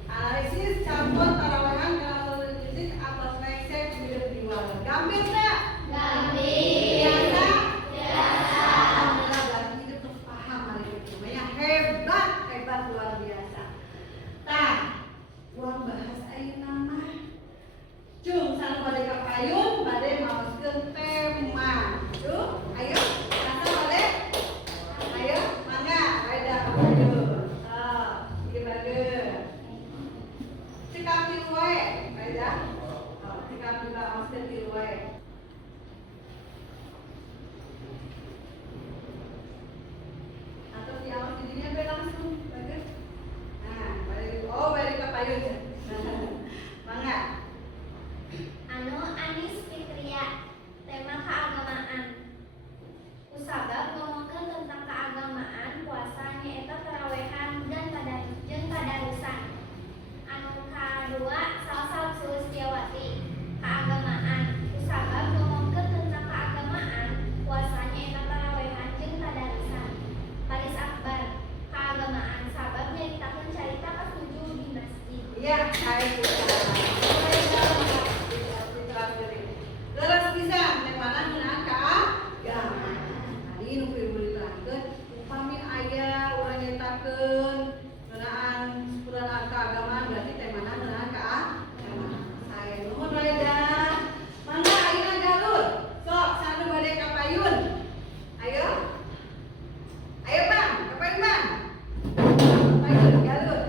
analisis campur tarawehan kalau intrinsik atas mindset individual. Gambir tak? Biasa? Alhamdulillah, berarti itu terus paham hari ini. Namanya hebat luar biasa. Tah, uang bahas ayeuna mah. Cung sanu bade ka payun, bade maoskeun tema. Tuh, ayo, asa bade? Ayo, mangga, bade ka payun. Ieu bageun. Cekap tilu wae, bade. Cekap juga maoskeun tilu wae. Atau diawas di dinya bae langsung, bageun. Nah, bade ka payun. Mangga. Anis Fitria, tema keagamaan. Usabab ngomongkeun tentang keagamaan, puasa nyaeta tarawehan dan tadarusan. Anu kadua salsal Sulistiawati, keagamaan. Usabab ngomongkeun tentang keagamaan, puasa nyaeta tarawehan jeung tadarusan. Baris Akbar, keagamaan sabab nyaritakeun carita katujuh di masjid. Iya, saya Gelas bisa, yang mana menang ke agama. Tadi nu kudu dilanjutkeun, upami aya urang nyatakeun ngeunaan sepurana keagamaan berarti teh mana menang ke agama. Saya nuhun Reda. Mangga ayeuna galur. Sok sanu bade ka payun. Ayo. Ayo Bang, ka payun Bang. Payun galur.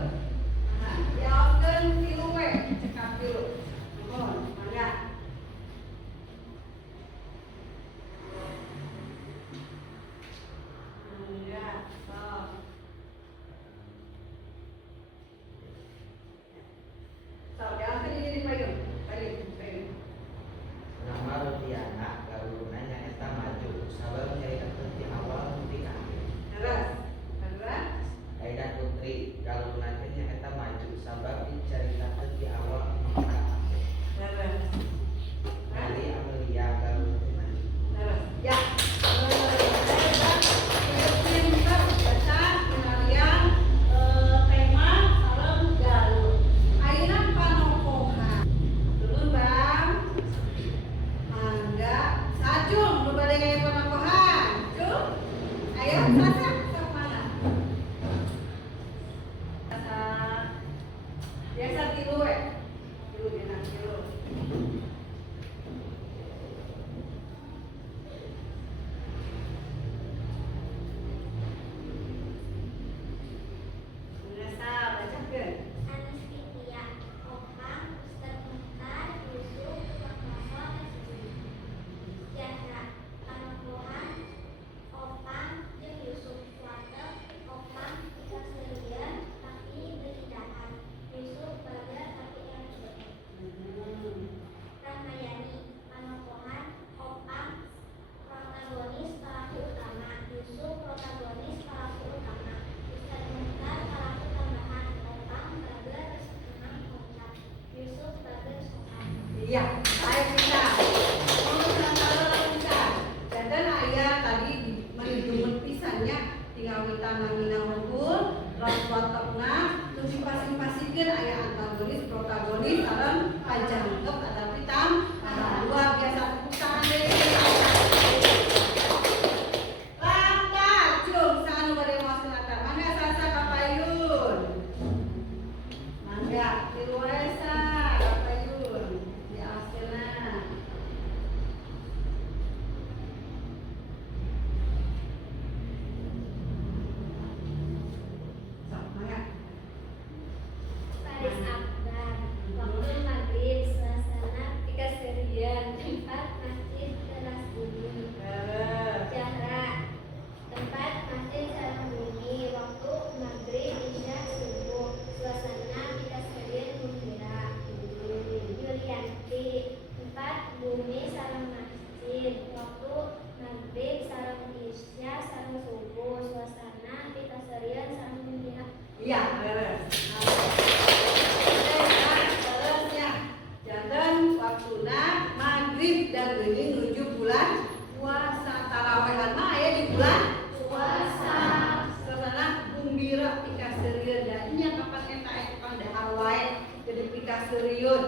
Nah, yaoskeun tilu we, cekap tilu. Nuhun, mangga. Ya, so, jangan sendiri di payung. Nama Rudiana galurna nyaeta maju sabab nyaritakeun ti awal nepi ka akhir. Terus, Aida Putri galurna teh nyaeta maju sabab dicaritakeun ti awal nepi ka akhir. Nali Amelia galurna teh maju. ya. Pintar baca penarian tema sareng galur. Ayeuna panokohan. Turun Bang. Mangga, sajung nu bade ngaya panokohan. Cung. Ayo, sasa sok mana? Sasa. Biasa tilu we. Tilu dina tilu. Biasa bacakeun. Anis Fitria, Opang, Ustaz Muhtar, Yusuf, Proklasor, Sejahtera, Panokohan, Opang, jeung Yusuf Warteg, Opang, ikhlas serian, tapi beridahan. Yusuf belajar tapi LDM. Rahmayani, Panokohan, Opang, protagonis pelaku utama. Yusuf protagonis pelaku utama. Ustaz Muhtar pelaku tambahan. Opang belajar senang kontrak. Yusuf belajar sopan. Iya, saya bisa. Bisa. Dan aya tadi menidumeun pisannya tinggal mitana mina hukul, ros watokna, terus dipasing-pasingkeun aya antagonis, protagonis, sareng pajangkep atapi luar biasa tepuk tangan deh. Empat, masjid sareng bumi. Waktu maghrib, isya, subuh. Suasana kita sekalian gembira. Yulianti. Empat, bumi sareng masjid. Waktu maghrib sareng isya sareng subuh. Suasana kita sekalian sareng gembira. Iya, beres. Terusnya, jantan waktuna maghrib dan geuning nuju bulan puasa. Tarawehan mah aya di bulan puasa. Suasana gembira pikaseureun da nya kapan eta tukang dahar wae jadi pikaseureun.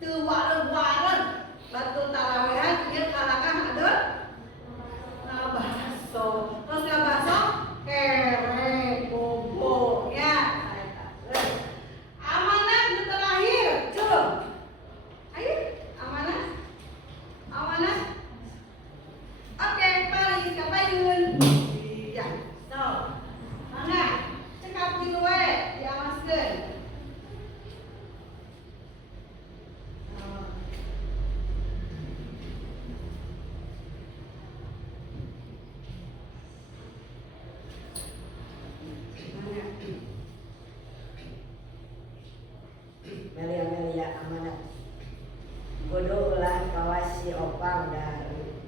Teu wareg-wareg batul tarawehan ieu kalakah aduh ngabaso. Terus ngabaso kere bobo ya. Amanah nu terakhir, coba. Ayo, amanah. Amanah. Oke, paling kapayun. Iya. So, mangga cekap dulu we, diamaskeun. Melia amanat kudu ulah kawas si opang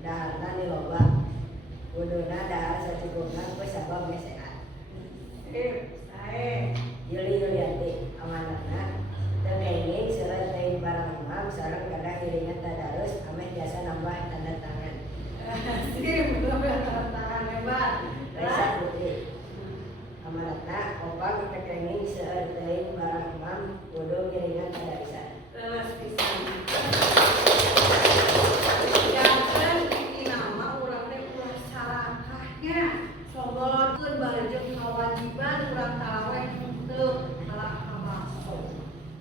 daharna ni loba kuduna dahar sacukupna ku sabab ge sehat. Sae. Yulianti amanatna teu kenging seueur teuing barang imam sareng kada iringan tadarus ameh jasa nambah tanda tangan. Sip, tanda tangan hebat. Raisa Putri amanatna opang teu kenging seueur teuing barang imam kudu iringan tadarisan. Terus pisan. Jangan bikin nama urang teh ulah salahnya. Sogokeun barejeung kawajiban urang taraweh teu kalah kabaso.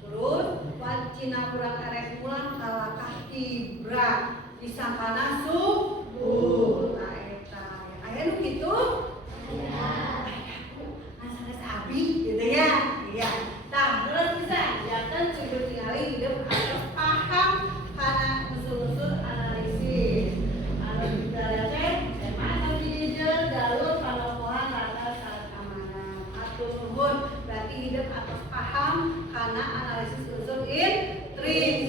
Terus wajibna urang arek mulang kalakah tibra disangkana subuh. Nah eta. Aya nu kitu? Aya. Sanes abi gitu ya. Iya. Tah, terus bisa jangan cukup tinggali hidup harus paham karena usul-usul analisis. Anu kita lihat mana dijel jalur panokohan latar syarat amanah. Atur nuhun berarti hidup atas paham karena analisis unsur intrinsik.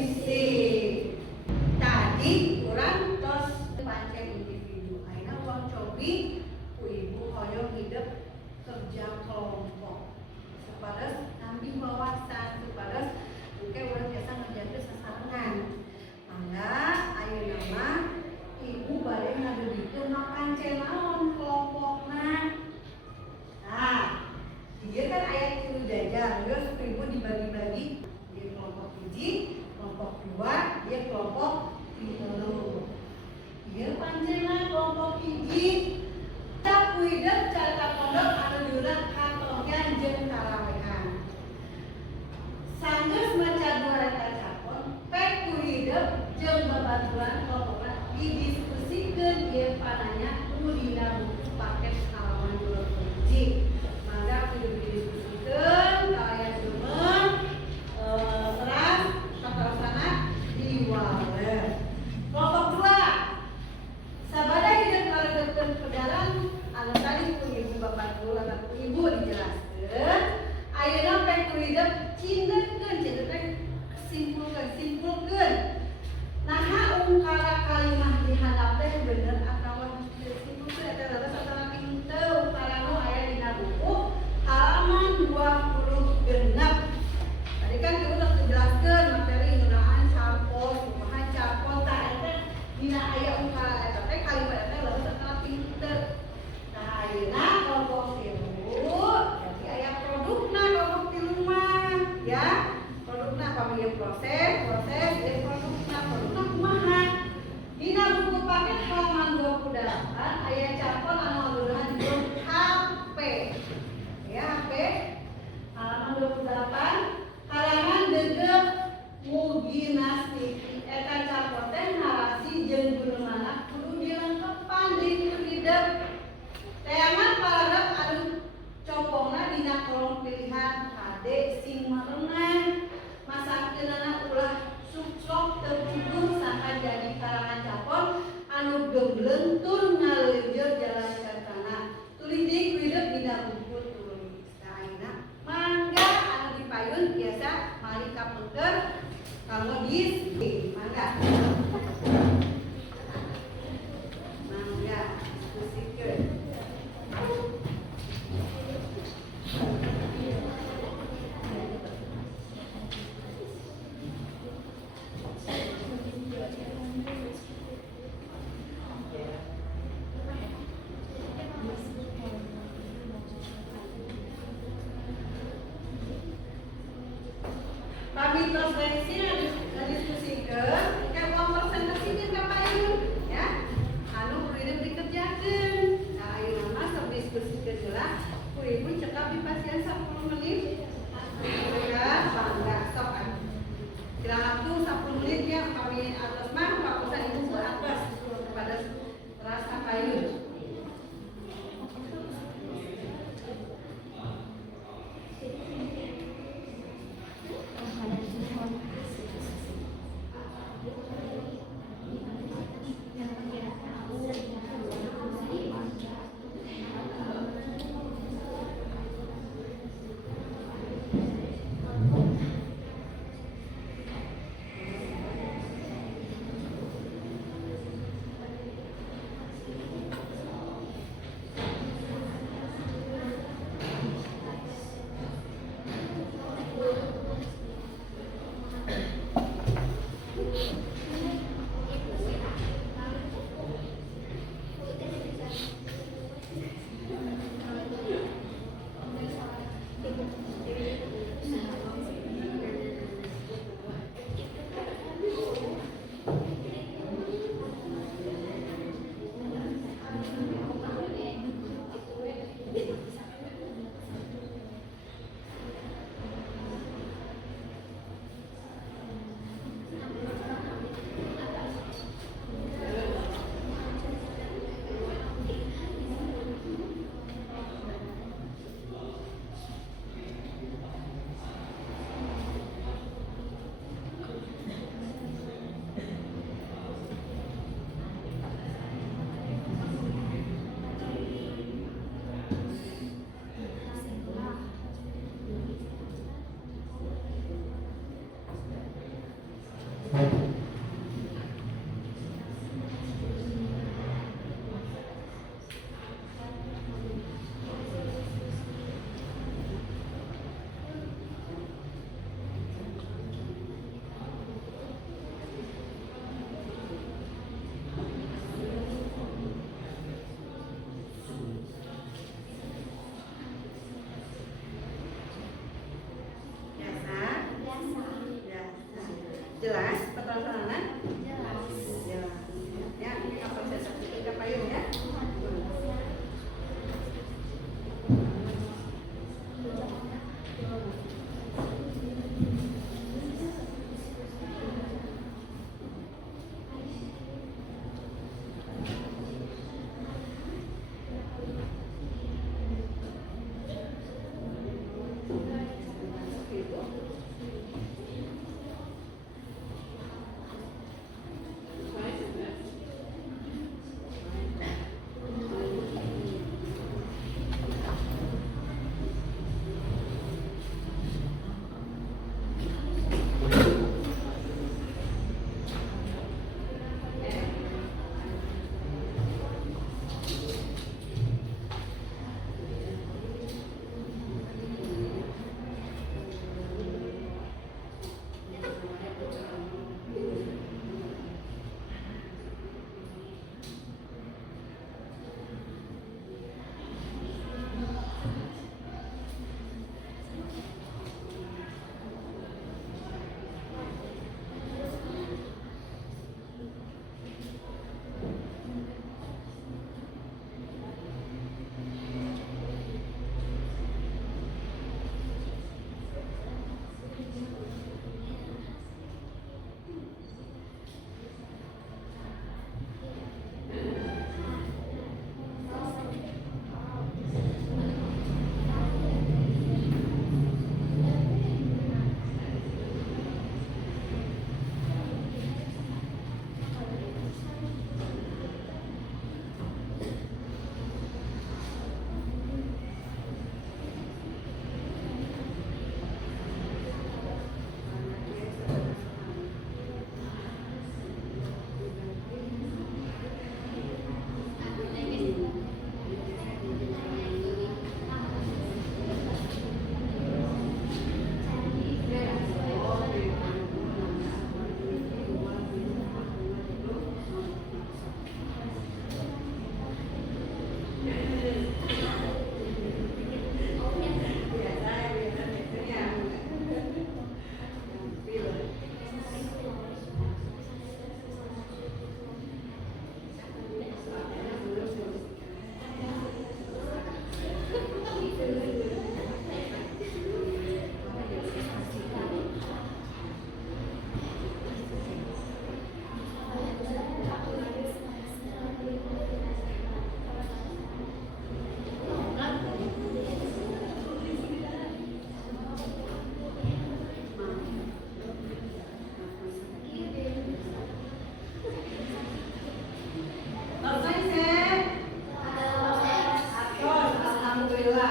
Tadi kurang tos pancen individu. Aina uang cobi ku ibu hoyong hidup kerja kelompok. Supados nambih wawasan, supados engke urang biasa ngerjakeun sasarengan. Mangga ayeuna mah ibu bade ngagedikeun pancen naon kelompokna. Nah, ieu kan aya 3 jajar, geus ibu dibagi-bagi di kelompok 1, kelompok 2, ieu kelompok 3. Ieu pancena kelompok 1 tak kuidep carita pondok anu diurang kantongnya jeung tarawehan. Sanggeus maca dua eta capon, pek kuidep jeung babaturan kelompokna didiskusikeun ieu pananya nu dina buku paket halaman 21. Mangga kudu didiskusikeun aya cuman terang katarosana diwales. Kelompok 2 sabada hidup ngalegeukeun pedalang anu tadi ku ibu bapak dulu atau ku ibu dijelaskeun ayeuna pek ku hidup cindekeun simpulkeun naha ungkara kalimah di handap teh bener atawa teu simpulkeun eta dados satana teu ungkara nu aya dina buku halaman 26. Tadi kan kita udah dijelaskeun materi ngeunaan campur, kumaha campur tah eta dina aya ungkara eta teh kalimat eta lalu satana pinter. Nah, ayeuna kelompok 3 jadi aya produkna kelompok 3 mah ya. Produkna pamilihan proses ieu produkna kumaha. Dina buku paket halaman 28 aya campur anu ngageureunana judul HP. Ya, HP halaman 28 halaman degep muginastiki eta campur teh narasi jeung gulungan kudu dilengkepan di hidup. Teangan paragraf anu copongna dina kolom pilihan kade sing merenah masakeunana ulah suksok terkudu sangka jadi karangan capon anu gemblentur ngaleujeur jalan sartana. Tulis sesi diskusikan kayak uang presentasinya Bapak Ibu ya. Anu kudu dikerjakeun. Nah, ayeuna mah sok diskusikan heula. Ku Ibu cekap di pasien 10 menit. Ya, bangga sok kan. Kira waktu 10 menit ya kami atas mah lakukan Ibu ke atas kepada rasa kayu.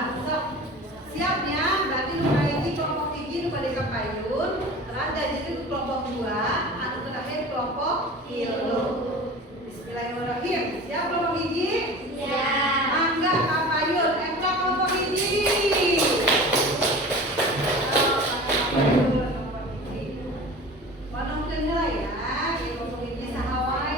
Sok. Siap ya, berarti nu kahiji kelompok hiji nu bade ka payun, terus jadi kelompok 2, anu terakhir kelompok 3. Bismillahirrahmanirrahim. Siap kelompok hiji? Siap. Mangga ka payun, engkau kelompok hiji. Mana mungkin heula ya, kelompok hiji saha wae.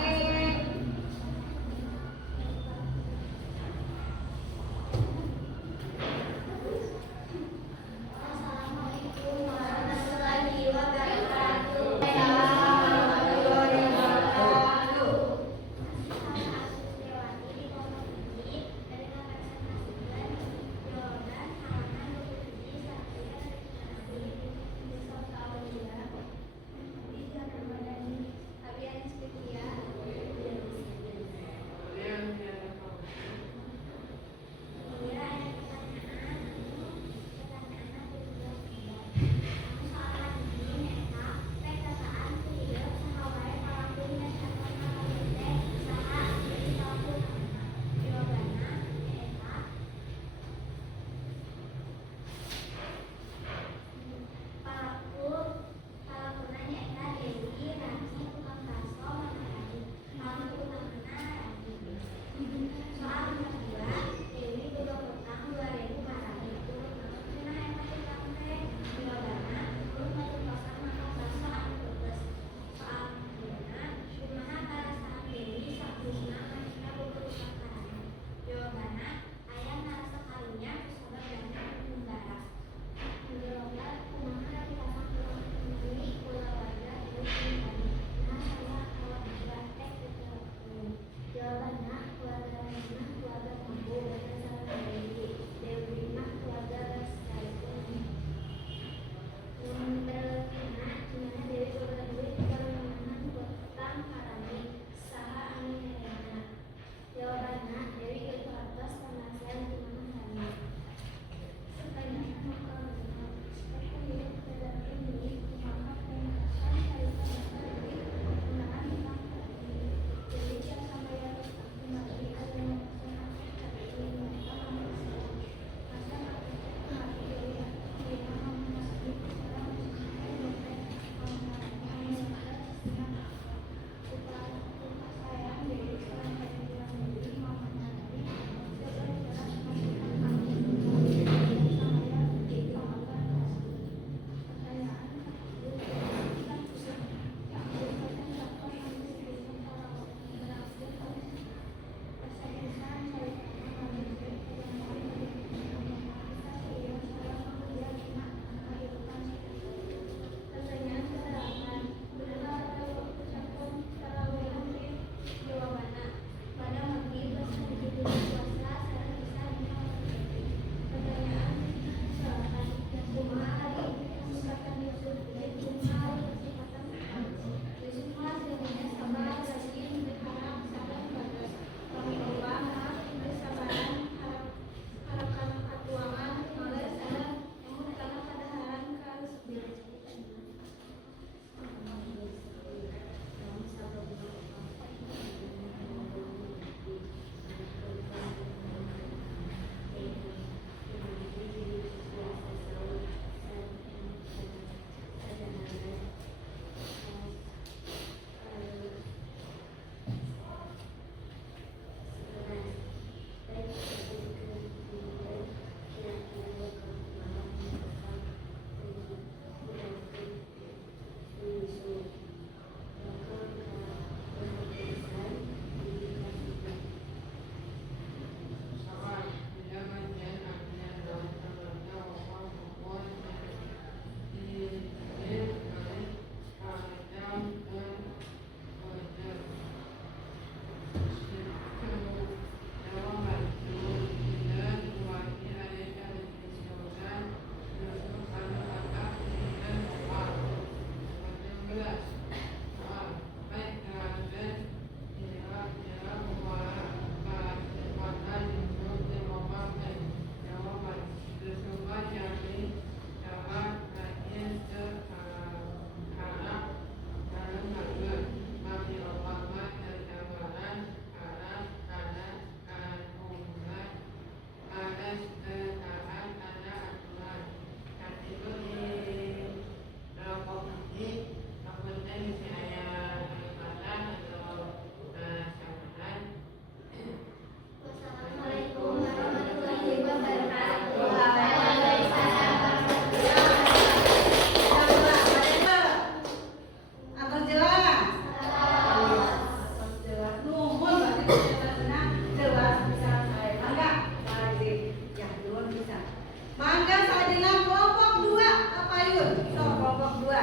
dina kelompok 2 kapayun. So kelompok 2.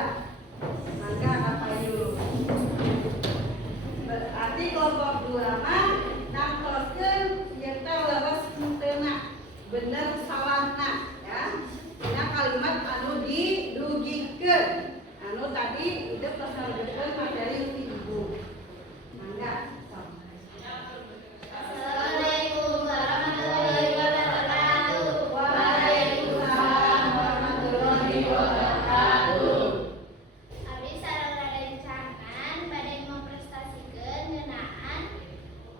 Mangga kapayun. Berarti kelompok 2 mah nangtoskeun ieu teh leres henteu bener salahna ya. Dina kalimat anu dirugikeun. Anu tadi itu pesan materi ibu. Mangga. Assalamualaikum warahmatullahi wabarakatuh. Waalaikumsalam warahmatullahi wabarakatuh. Abdi sareng rerencangan bade memprestasikeun ngeunaan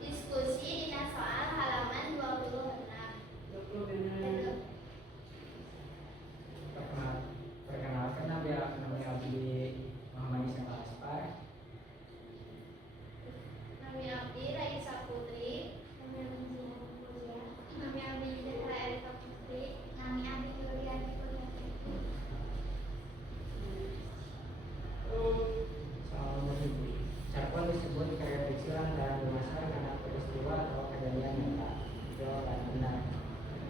diskusi dina soal halaman 26. Perkenalkan nama Abdi Muhammad Isa Aspar. Nami Abdi Raisa Putri. Nami Abdi Julia. Nami Abdi Zahra Erika Putri. Nami Abdi Yuliani Putri. Soal menghibur. Carpon disebut karya pikiran dan berdasar karena peristiwa atau kejadian nyata. Jawaban benar.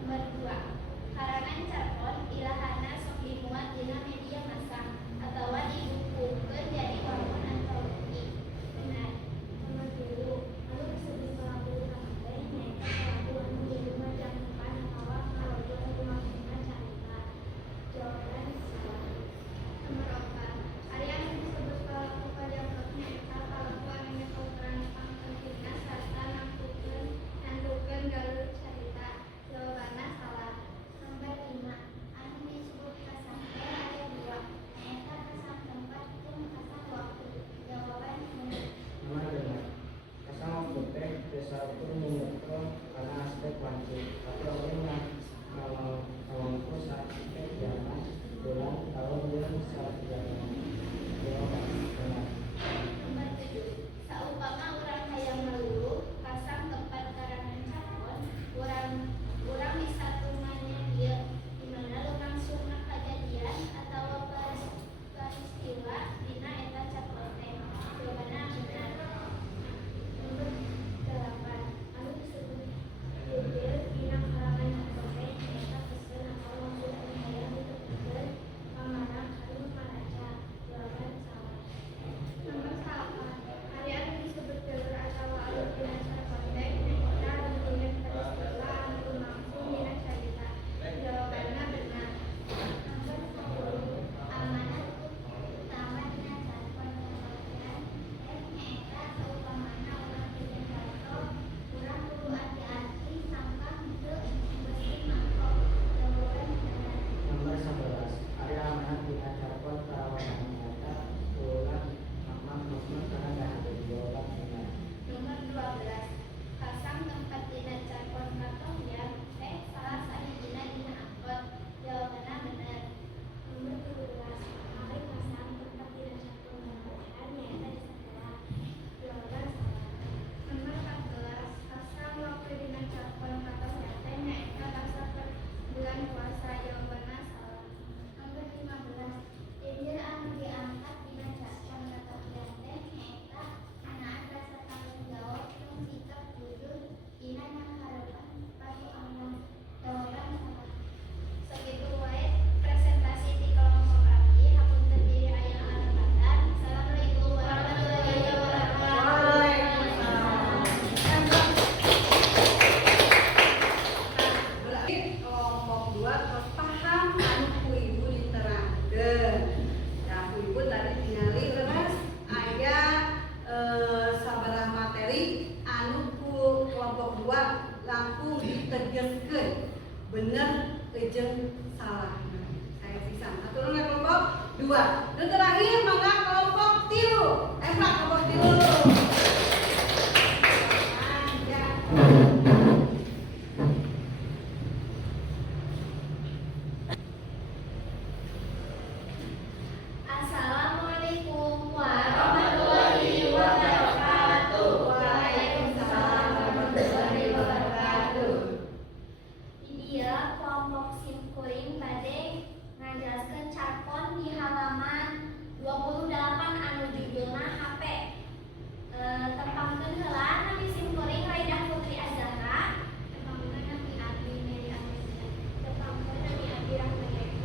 Nomor 2. Karangan carpon ilahana sok dimuat dina media massa atawa dibukukeun jadi hormon antologi. Benar. Nomor 3. Anu disebut pelaku utama teh nyaeta pelaku anu dirumah jangan atawa kalabu anu maksudna carita. Jawaban salah. Nomor 4. Ari anu disebut pelaku pajangkep nyaeta pelaku anu nyekel peran pangpentingna sarta nandukeun galur carita. Jawabanna salah. Nomor 5. Anu disebut kasang teh aya 2. Nyaeta kasang tempat jeung kasang waktu. Jawaban benar. Nomor benar. Kasang waktu teh disatukeun menyebutkeun karena aspek waktu. Tapi orangnya kalau saat aspek zaman, bulan, tahun, dan saat kejadian. Jawaban benar. Nomor 7. Saumpama urang hayang melulu kasang tempat karangan carpon, urang bisa tumanya dieu di mana lumangsungna kajadian atawa peristiwa dina eta carpon teh. Jawabanna benar. Nomor 8. Anu disebut bibir dina karangan carpon teh nyaeta pesan atau maksud anu hayang ditepikeun pamarang kanu paraca. Jawaban salah. Nomor 9. Ari anu disebut jalur atawa alur dina carpon teh nyaeta rujukan peristiwa anu lumangsung dina carita. Jawabanna benar. Nomor 10. Amanat utama dina carpon kasatrian teh nyaeta saumpamana urang bikin carto, urang kudu hati-hati sangka henteu mesti mangkok. Jawaban benar. Nomor 11. Area amanat dina carpon perawanan nyata ulang makmur karena dah ada jawaban benar. Nomor 12. Kasang tempat dina carpon katovian teh salah sahijina dina angkot. Jawabanna benar. Nomor 13. Ari kasang tempat dina carpon katovian nyaeta di sekolah. Jawaban salah. Nomor 14. Kasang waktu dina carpon katovian teh nyaeta basa per bulan puasa. Jawabanna salah. Nomor 15. Bibir anu diangkat dina carpon katovian teh nyaeta ngeunaan rasa tanggung jawab jeung sikap jujur dina ngaharapan padu aman. Jawaban salah. Sakitu wae presentasi ti kelompok abdi. Hapunten diri aya alamatan. Assalamualaikum warahmatullahi wabarakatuh. Berarti kelompok 2 terus paham anu ku ibu diterangkeun. Ya ku ibu tadi ningali leres aya sabaraha materi anu ku kelompok 2 langkung ditegaskeun. Bener jeung salah. Saya pisan. Aturna kelompok 2. Dan terakhir mangga kelompok 3. Pak kelompok 3. Assalamualaikum warahmatullahi wabarakatuh. Waalaikumsalam warahmatullahi wabarakatuh. Di dieu kelompok simkuring bade ngajelaskeun carpon di halaman 28 anu judulna HP. Tempangkeun heula nami simkuring Raidah Putri Azhara, tempangkeun nami Abdi Meri Amelia, tempangkeun nami Abdi Rahmayadi,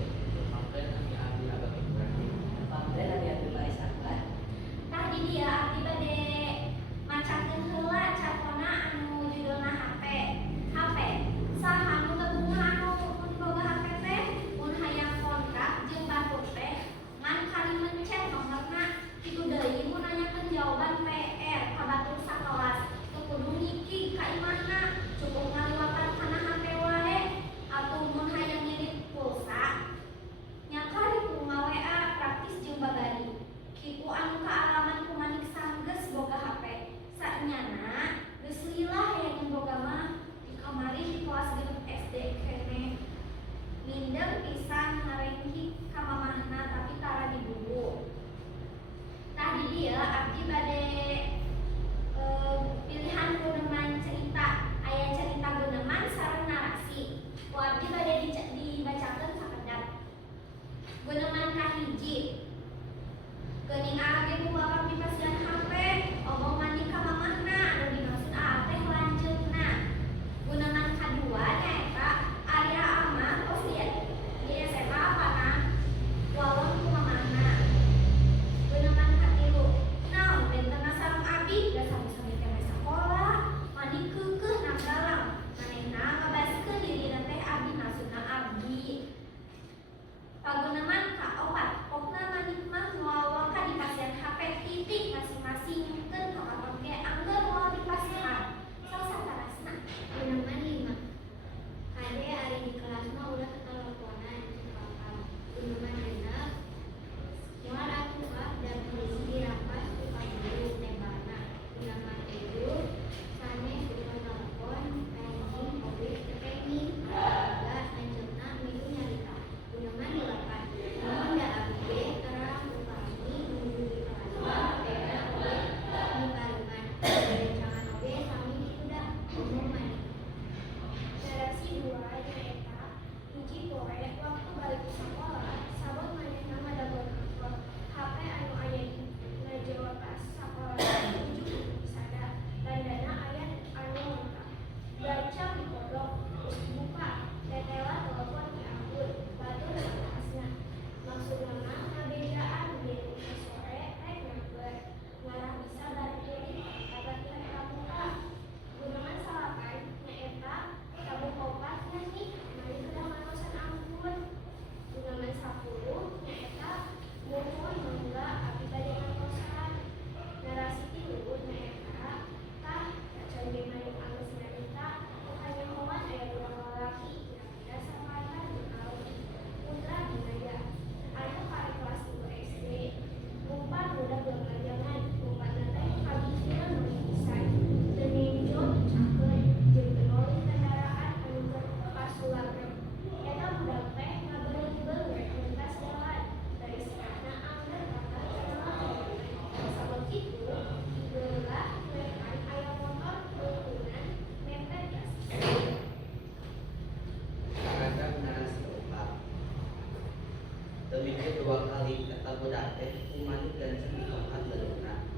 dua kali kata budak teh umani gancang di tempat leuna.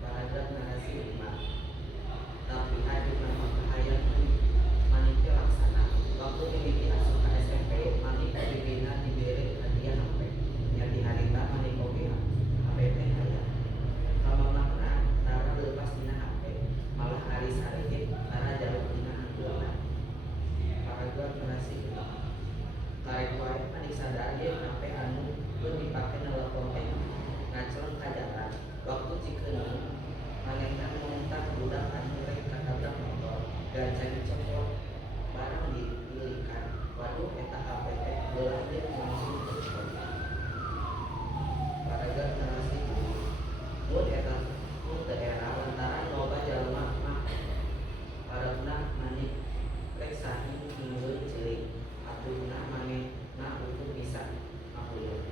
Paragraf narasi 5. Tapi adu nama kahayang manik teh laksana. Waktu mimiti asup ka SMP manik dibina dibere hadiah HP. Nya di harita manik oge HP teh aya. Makna tara leupas dina HP. Malah hari sarege tara jauh dina hanggeulna. Paragraf narasi 6. Karek wae manik sadar ye HP anu teu dipake nelpon teh ngaclong ka jalan. Waktu cikeun manehna ngontak budak anu rek katabrak motor gancang dicopot barang dipilikan. Waduh eta HP teh beulah dia langsung dicopot. Paragraf narasi 7. Mun eta mun teu era lantaran loba jalma mah parabna manik rek sahi hinggeul ceulik. Atuhna manehna utuh bisa ngapuyun.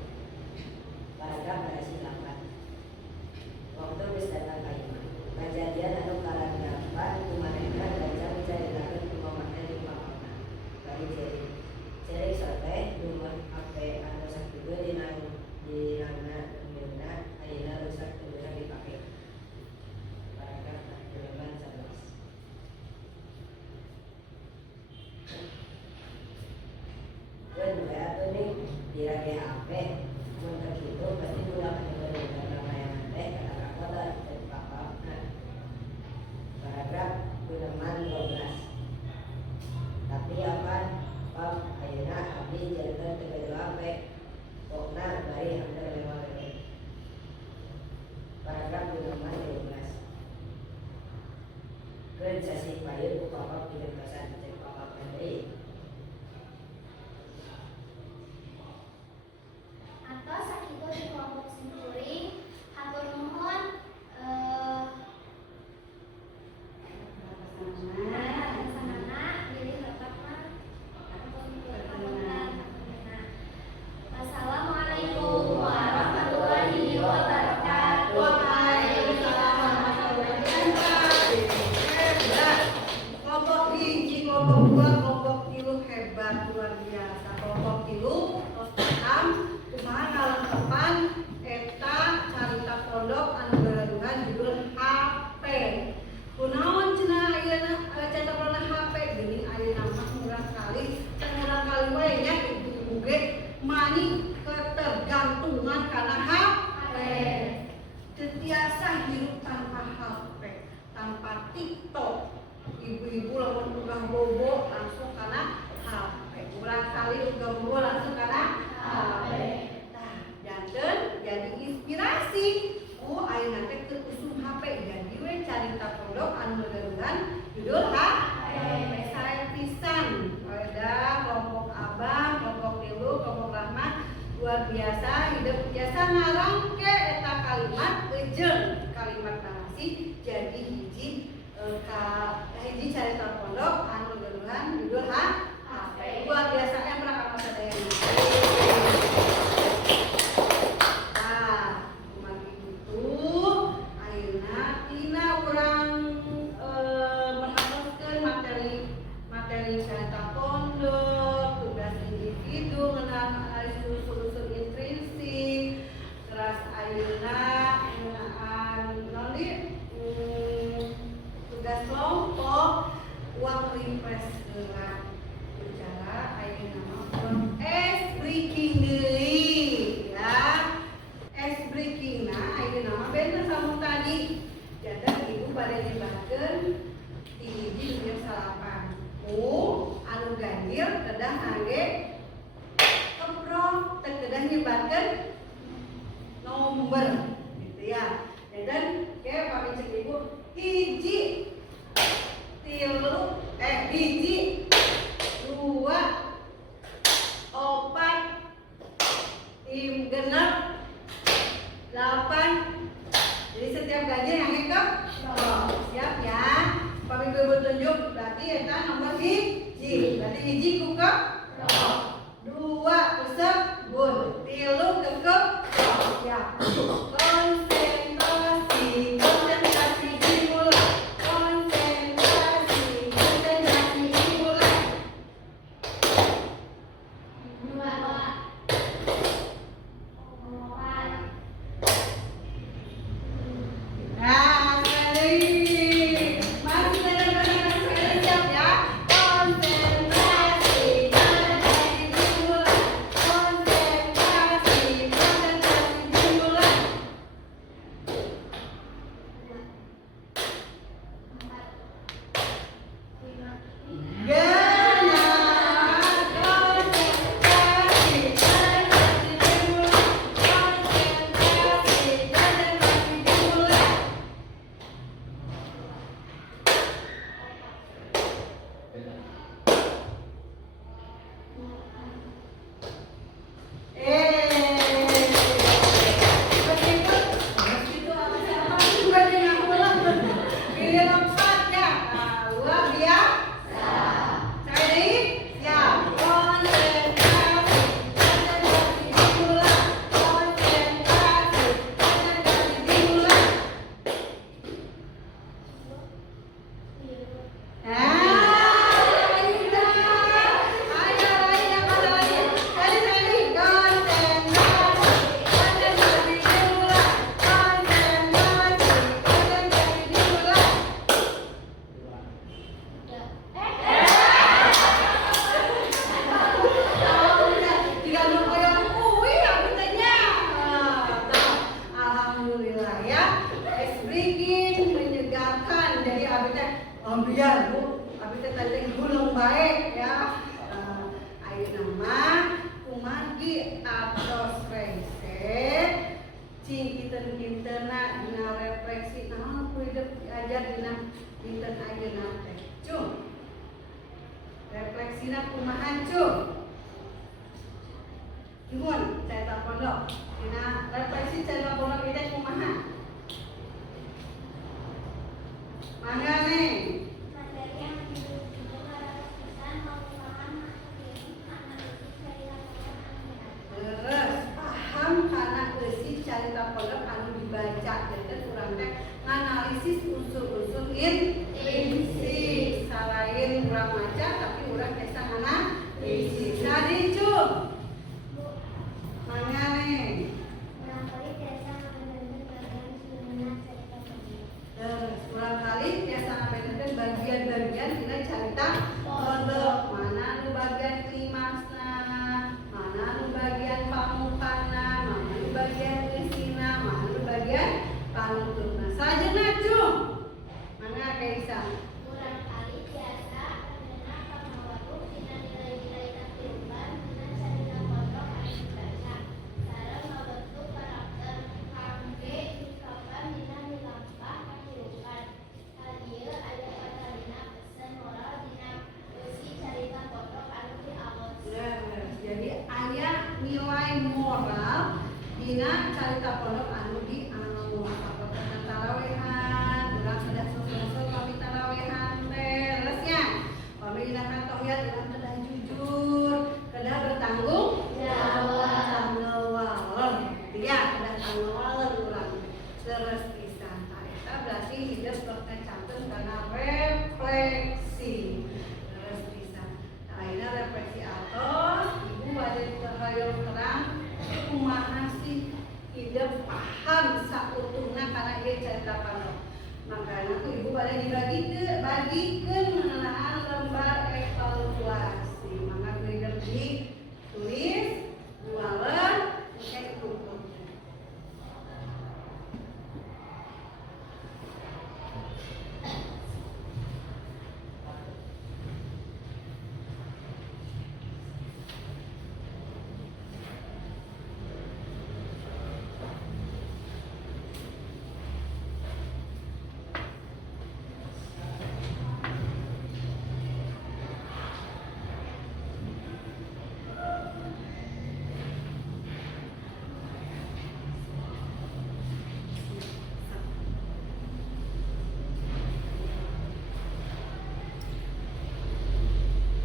Paragraf narasi 8. Waktu geus datang ka imah. Kajadian anu karandapan kumanehna gancang dicaritakeun ku mamahna jeung papana. Bari cerik sote rumah HP anu sakitu dinangna neungeunna ayeuna rusak teu bisa dipake. Paragraf 11. Dan atuh nih dirage HP mun teu kitu pasti budak anu beuneuh layanan teh kata kakoda dan papapna. Paragraf 12. Tapi apa pap ayeuna abdi janten teu gaduh HP pokna bari hampir lewat we. Paragraf 12. Keun sasih payun ku papap kirim pesan cek papap deui. Atau sakitu di kelompok simkuring hatur nuhun sanana pilih letakna Wassalamualaikum warahmatullahi wabarakatuh. Waalaikumsalam warahmatullahi wabarakatuh. Kelompok hiji, kelompok 2, kelompok 3 hebat luar biasa. Kelompok 3 tos paham kumaha ngalengkepan eta carita pondok anu garaduhan judul HP. Kunaon cenah ayeuna carita pondok HP geuning ayeuna mah murah kali, can murah kali we nya ibu-ibu ge mani ketergantungan kana HP. Setiasa hidup tanpa HP, tanpa TikTok. Ibu-ibu lamun unggah bobo langsung kana HP. Urang kali unggah bobo langsung kana HP. Nah, janten jadi inspirasi. Oh, ayeuna teh teu usum HP, jadi we carita pondok anu garaduhan judul HP. Sae pisan. Ada kelompok Abang, kelompok Tilu, kelompok Rahmat luar biasa hidup biasa ngarangke eta kalimat jeung kalimat narasi jadi hiji hiji carita pondok anu garaduhan judul HP. Luar biasa emrah ka sadaya. Nah, kumaha kitu ayeuna tina urang menghapuskeun materi carita pondok, tugas individu ngeunaan unsur-unsur intrinsik, terus ayeuna ngeunaan tugas kelompok uang refresh gerak bicara ayeuna mah ice breaking deui ya. Ice breaking na ayeuna mah beda sama tadi. Jadi ibu bade nyebatkeun ti hiji dunya salapan. Anu ganjil kedah ngangge keprok teh kedah nyebatkeun nomor gitu ya. Dan kayak pami cek ibu hiji tilu hiji 2 4 tim genep 8. Jadi setiap ganjil yang ngekep siap ya. Pami gue tunjuk berarti eta nomor hiji. Berarti hiji ku kep 2 kusep bun 3 kekep siap. Konsentrasi dimulai. Konsentrasi dimulai. baik ya. Ayeuna mah kumagi atos reset cing kinten-kintena dina refleksi naon ku hidup diajar dina dinten ayeuna teh. Cung. Refleksina kumaha cung? Gimana cerita pondok? Dina refleksi cerita pondok itu kumaha? Mangga nih. Materi yang dibutuhkan para pesan pengulangan masuk diri analisis cerita pondok akhirat. Terus paham karena eusi carita pondok anu dibaca jadi urang teh nganalisis unsur-unsur inti selain urang maca tapi urang teh nganalisis. Jadi cung. Mangga nih. Barangkali biasa mendengar bagian sebelumnya cerita pondok. Terus urang kali biasa ngabenerkeun bagian-bagian dina carita pondok. Mana nu bagian klimaksna, mana nu bagian pamupana, mana nu bagian eusina, mana nu bagian panutupna. Sajana cung. Mangga Kaisa. Barangkali biasa mendengar pengawaru dina nilai-nilai kehidupan dina cerita pondok anu dibaca. Sareng ngabentuk karakter kangge ungkapan dina nilangkah kehidupan. Hal ieu aya patalina pesen moral dina eusi carita pondok anu diaos. Jadi aya nilai moral dina carita pondok anu diaos. Apakah tarawehan, urang kedah sosok pami tarawehan teh. Terusnya, pami dina katohiyat urang kedah jujur, kedah bertanggung jawab, tanggung ya, kedah tanggung urang. Terus pisan eta berarti hidup berkecamkeun kana refleksi. Terus pisan. Ayeuna refleksi atos, ibu bade hayang terang kumaha sih hidup paham sautuhna kana ieu carita pondok. Makana ku ibu bade bagikeun ngeunaan lembar evaluasi. Mangga ku hidup ditulis, jualan, cek tutup.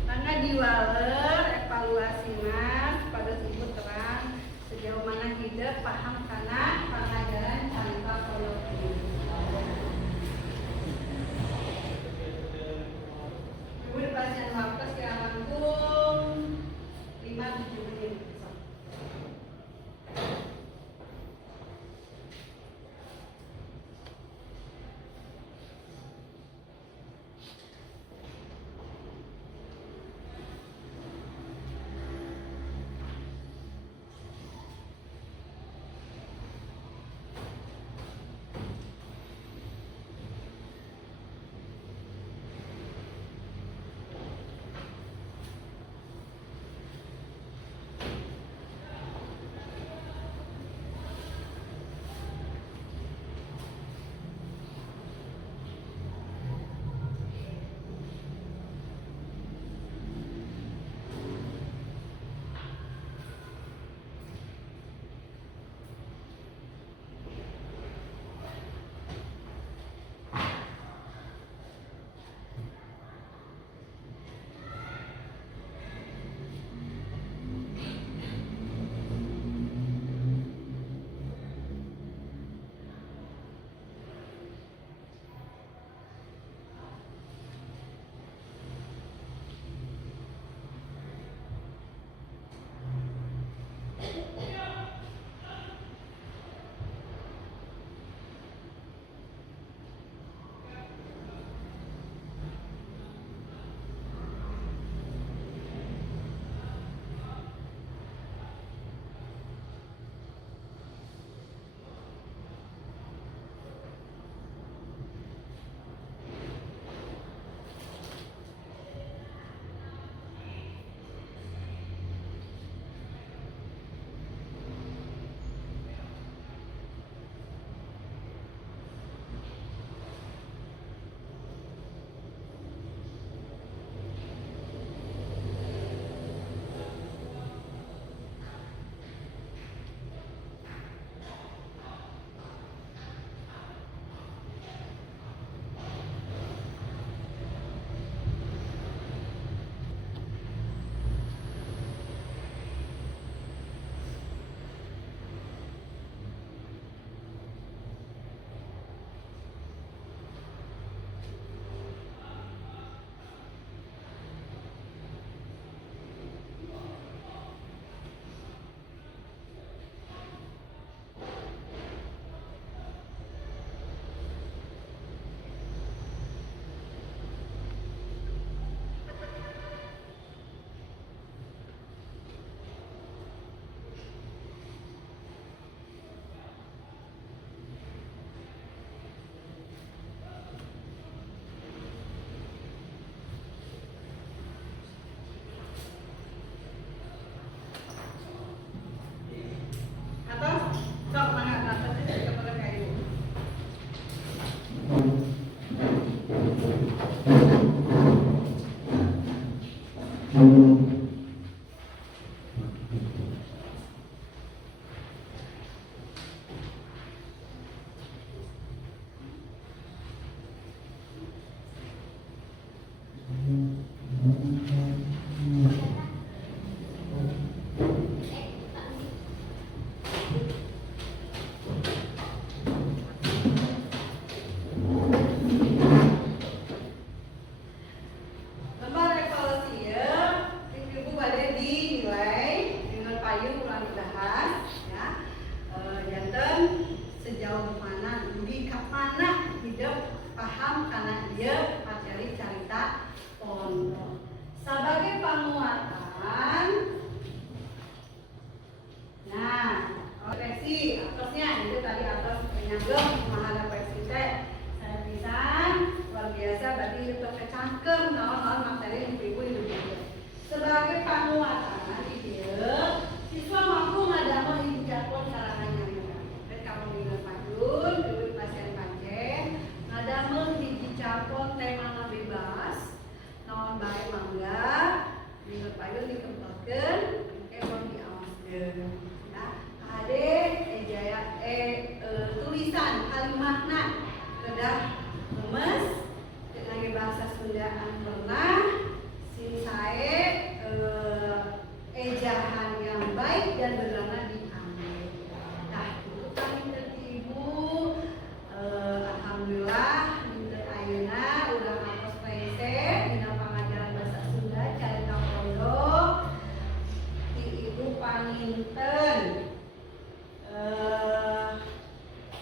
Mangga diwaler evaluasina pada ibu terang sejauh mana hidup paham kana pengajaran carita pondok ini. Ibu dipasien waktu sekian langkung 5-7 menit. bagian beneran diambil. Nah, itu kami ibu. Alhamdulillah dinten ayeuna urang ngapos PC dina pangajaran bahasa Sunda carita pondok ti ibu panginten.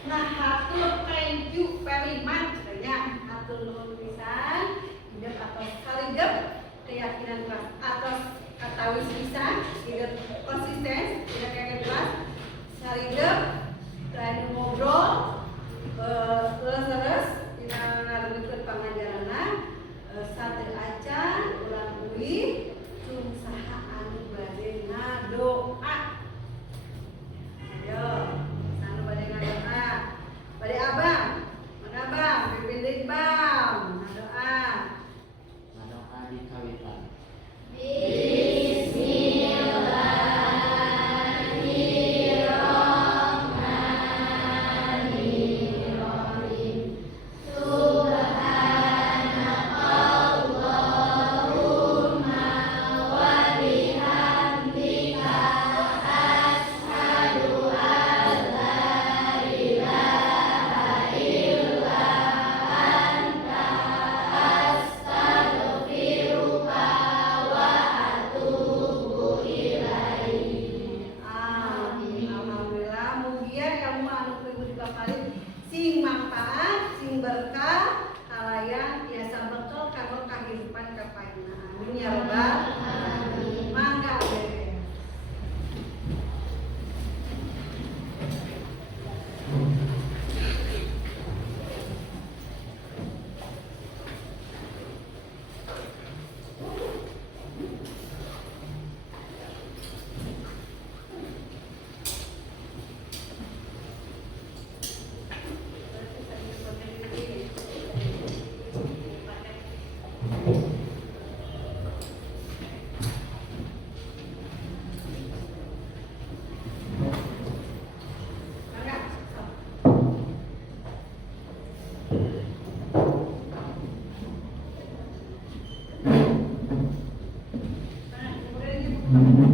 Nah, hatur thank you very much cenah. Hatur nuhun pisan hidup atos kaligep keyakinan kelas atos katawis pisan hidup konsisten tidak kayak kelas saligep teu ngobrol leres kita ngarugeun pangajarana sateu acan urang uwi cung saha anu bade ngadoa. Ayo, anu bade ngadoa. Bade abang, mana bang? Pipinding bang, ngadoa. Ngadoa di kawitan. Alhamdulillah, mugia kamu anu ibu dibapalin sing manfaat, sing berkah, halayan tiasa bekal kanggo kahirupan kapaina. Amin ya rabbal alamin. Mangga beres. Mangga. Nah, kemudian ibu